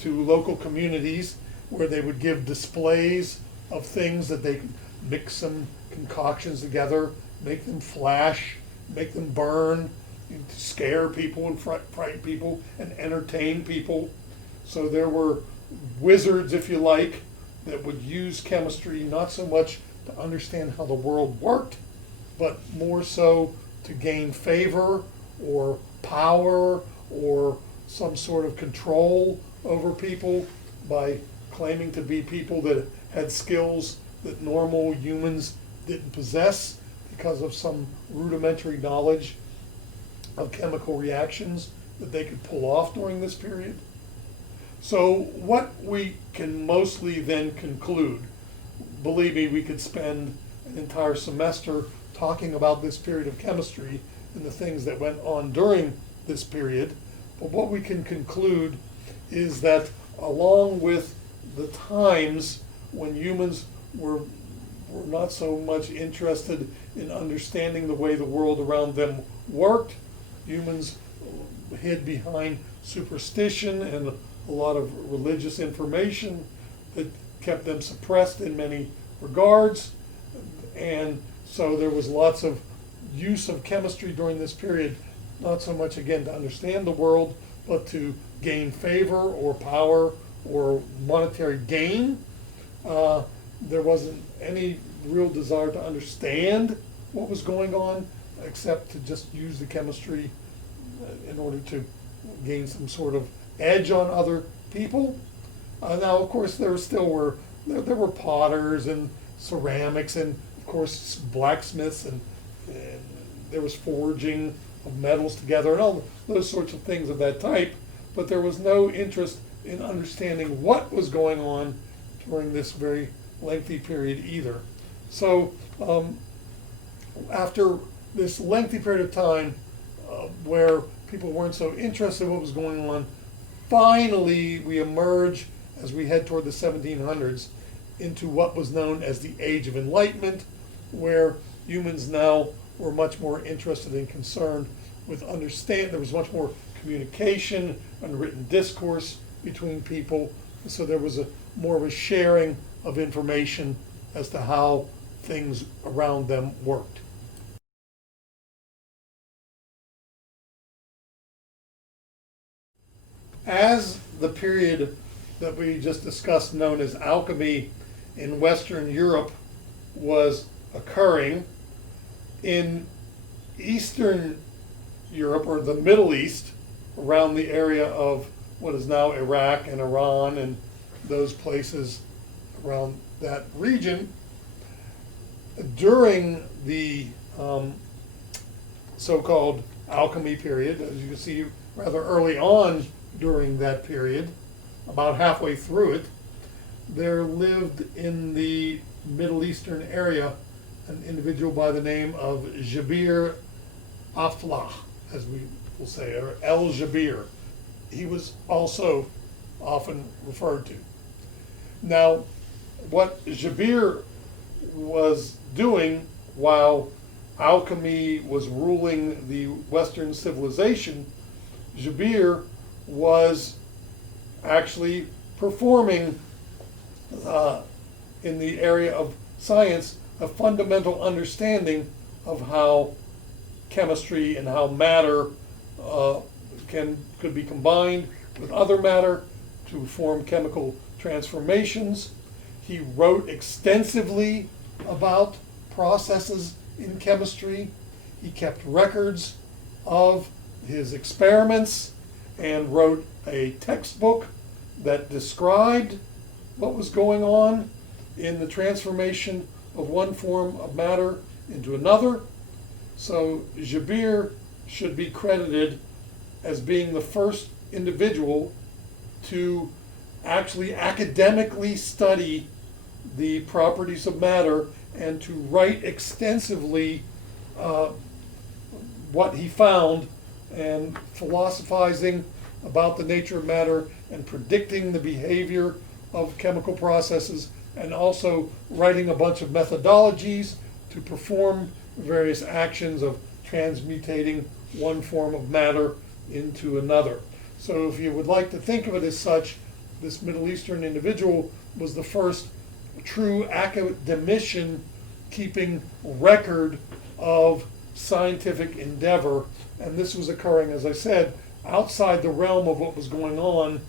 to local communities, where they would give displays of things that they could mix some concoctions together, make them flash, make them burn, to scare people and frighten people and entertain people. So there were wizards, if you like, that would use chemistry not so much to understand how the world worked, but more so to gain favor or power or some sort of control over people by claiming to be people that had skills that normal humans didn't possess because of some rudimentary knowledge of chemical reactions that they could pull off during this period. So what we can mostly then conclude, believe me, we could spend an entire semester talking about this period of chemistry and the things that went on during this period, but what we can conclude is that along with the times when humans were not so much interested in understanding the way the world around them worked, humans hid behind superstition and a lot of religious information that kept them suppressed in many regards. And so there was lots of use of chemistry during this period, not so much, again, to understand the world, but to gain favor or power or monetary gain. There wasn't any real desire to understand what was going on, except to just use the chemistry in order to gain some sort of edge on other people. Now, of course, there were potters and ceramics and, of course, blacksmiths, and there was forging of metals together and all those sorts of things of that type, but there was no interest in understanding what was going on during this very lengthy period either. So after this lengthy period of time where people weren't so interested in what was going on, finally we emerge, as we head toward the 1700s, into what was known as the Age of Enlightenment, where humans now were much more interested and concerned with there was much more communication and written discourse between people, so there was more of a sharing of information as to how things around them worked. As the period that we just discussed, known as alchemy in Western Europe, was occurring, in Eastern Europe, or the Middle East, around the area of what is now Iraq and Iran and those places around that region. During the so-called alchemy period, as you can see rather early on during that period, about halfway through it, there lived in the Middle Eastern area an individual by the name of Jabir Aflah, as we will say, or El Jabir. He was also often referred to. Now, what Jabir was doing while alchemy was ruling the Western civilization, Jabir was actually performing in the area of science a fundamental understanding of how chemistry and how matter could be combined with other matter to form chemical transformations. He wrote extensively about processes in chemistry. He kept records of his experiments and wrote a textbook that described what was going on in the transformation of one form of matter into another. So Jabir should be credited as being the first individual to actually academically study the properties of matter and to write extensively what he found and philosophizing about the nature of matter and predicting the behavior of chemical processes, and also writing a bunch of methodologies to perform various actions of transmutating one form of matter into another. So if you would like to think of it as such, this Middle Eastern individual was the first true academician keeping record of scientific endeavor, and this was occurring, as I said, outside the realm of what was going on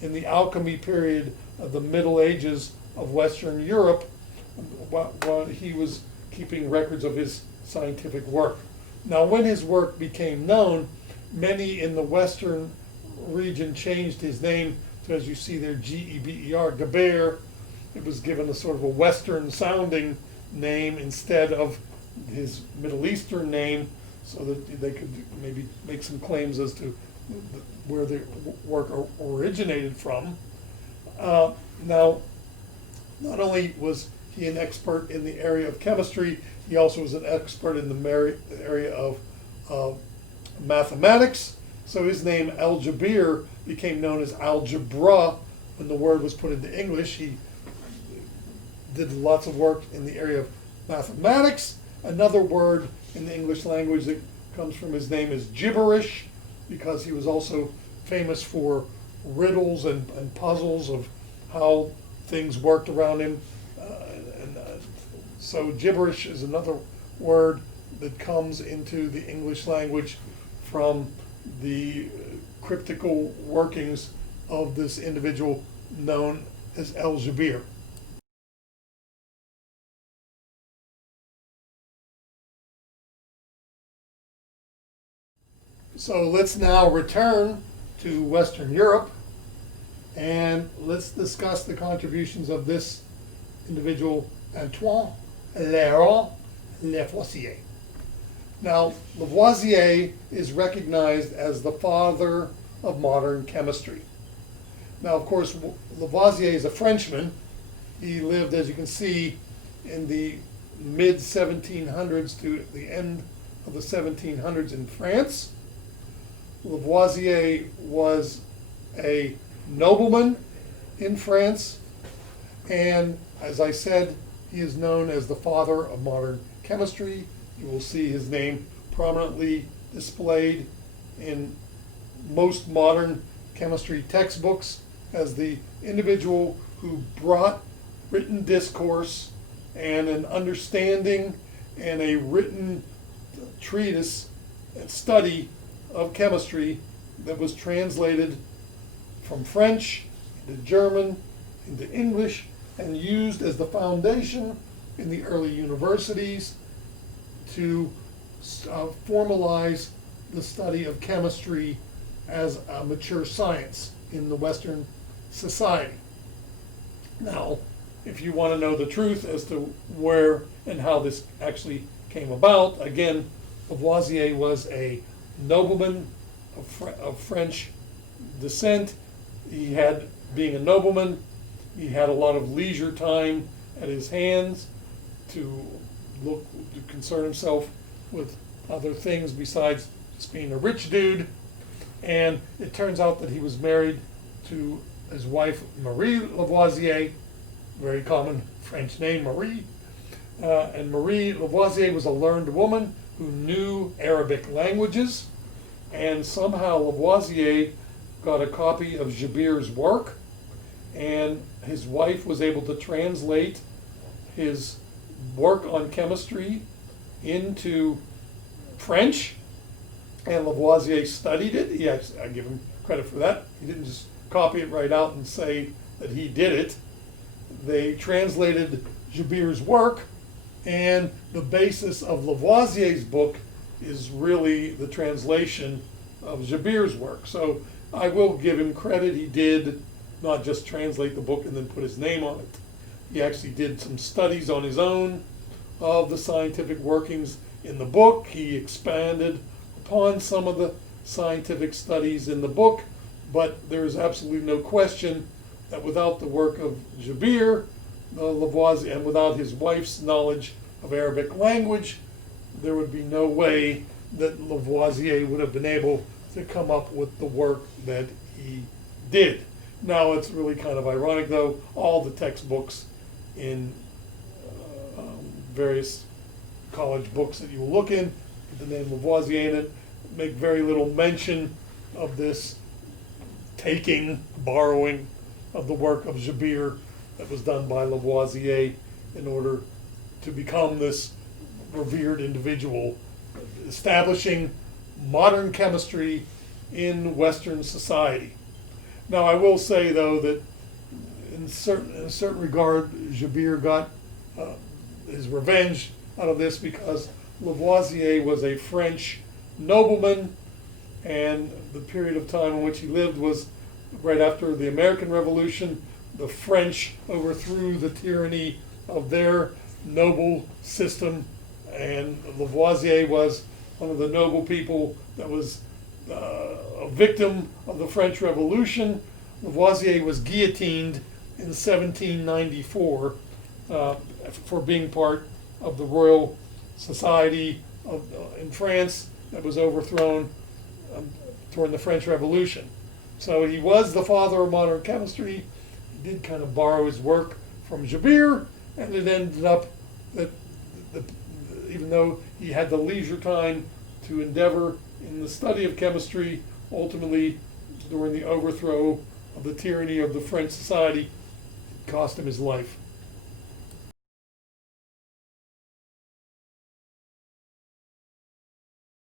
in the alchemy period of the Middle Ages of Western Europe, while he was keeping records of his scientific work. Now, when his work became known, many in the Western region changed his name to, as you see there, Geber, Geber. It was given a sort of a Western sounding name instead of his Middle Eastern name, so that they could maybe make some claims as to where the work originated from. Now, not only was he an expert in the area of chemistry, he also was an expert in the area of mathematics. So his name, Al-Jabir, became known as algebra when the word was put into English. He did lots of work in the area of mathematics. Another word in the English language that comes from his name is gibberish, because he was also famous for riddles and puzzles of how things worked around him. So gibberish is another word that comes into the English language from the cryptical workings of this individual known as El-Jabir. So let's now return to Western Europe, and let's discuss the contributions of this individual, Antoine Léon Lavoisier. Now, Lavoisier is recognized as the father of modern chemistry. Now, of course, Lavoisier is a Frenchman. He lived, as you can see, in the mid-1700s to the end of the 1700s in France. Lavoisier was a nobleman in France, and as I said, he is known as the father of modern chemistry. You will see his name prominently displayed in most modern chemistry textbooks as the individual who brought written discourse and an understanding and a written treatise and study of chemistry that was translated from French into German into English and used as the foundation in the early universities to formalize the study of chemistry as a mature science in the Western society. Now, if you want to know the truth as to where and how this actually came about, again, Lavoisier was a nobleman of French descent. He had, being a nobleman, he had a lot of leisure time at his hands to concern himself with other things besides just being a rich dude. And it turns out that he was married to his wife, Marie Lavoisier, very common French name, Marie. And Marie Lavoisier was a learned woman who knew Arabic languages, and somehow Lavoisier got a copy of Jabir's work, and his wife was able to translate his work on chemistry into French, and Lavoisier studied it. He actually, I give him credit for that. He didn't just copy it right out and say that he did it. They translated Jabir's work, and the basis of Lavoisier's book is really the translation of Jabir's work. So I will give him credit. He did not just translate the book and then put his name on it. He actually did some studies on his own of the scientific workings in the book. He expanded upon some of the scientific studies in the book, but there is absolutely no question that without the work of Jabir, Lavoisier, and without his wife's knowledge of Arabic language, there would be no way that Lavoisier would have been able to come up with the work that he did. Now, it's really kind of ironic, though. All the textbooks in various college books that you will look in, with the name Lavoisier in it, make very little mention of this borrowing of the work of Jabir that was done by Lavoisier in order to become this revered individual, establishing modern chemistry in Western society. Now, I will say, though, that in a certain regard, Jabir got his revenge out of this, because Lavoisier was a French nobleman, and the period of time in which he lived was right after the American Revolution. The French overthrew the tyranny of their noble system, and Lavoisier was one of the noble people that was a victim of the French Revolution. Lavoisier was guillotined in 1794 for being part of the Royal Society in France that was overthrown during the French Revolution. So he was the father of modern chemistry. He did kind of borrow his work from Jabir, and it ended up that even though he had the leisure time to endeavor in the study of chemistry, ultimately, during the overthrow of the tyranny of the French society, it cost him his life.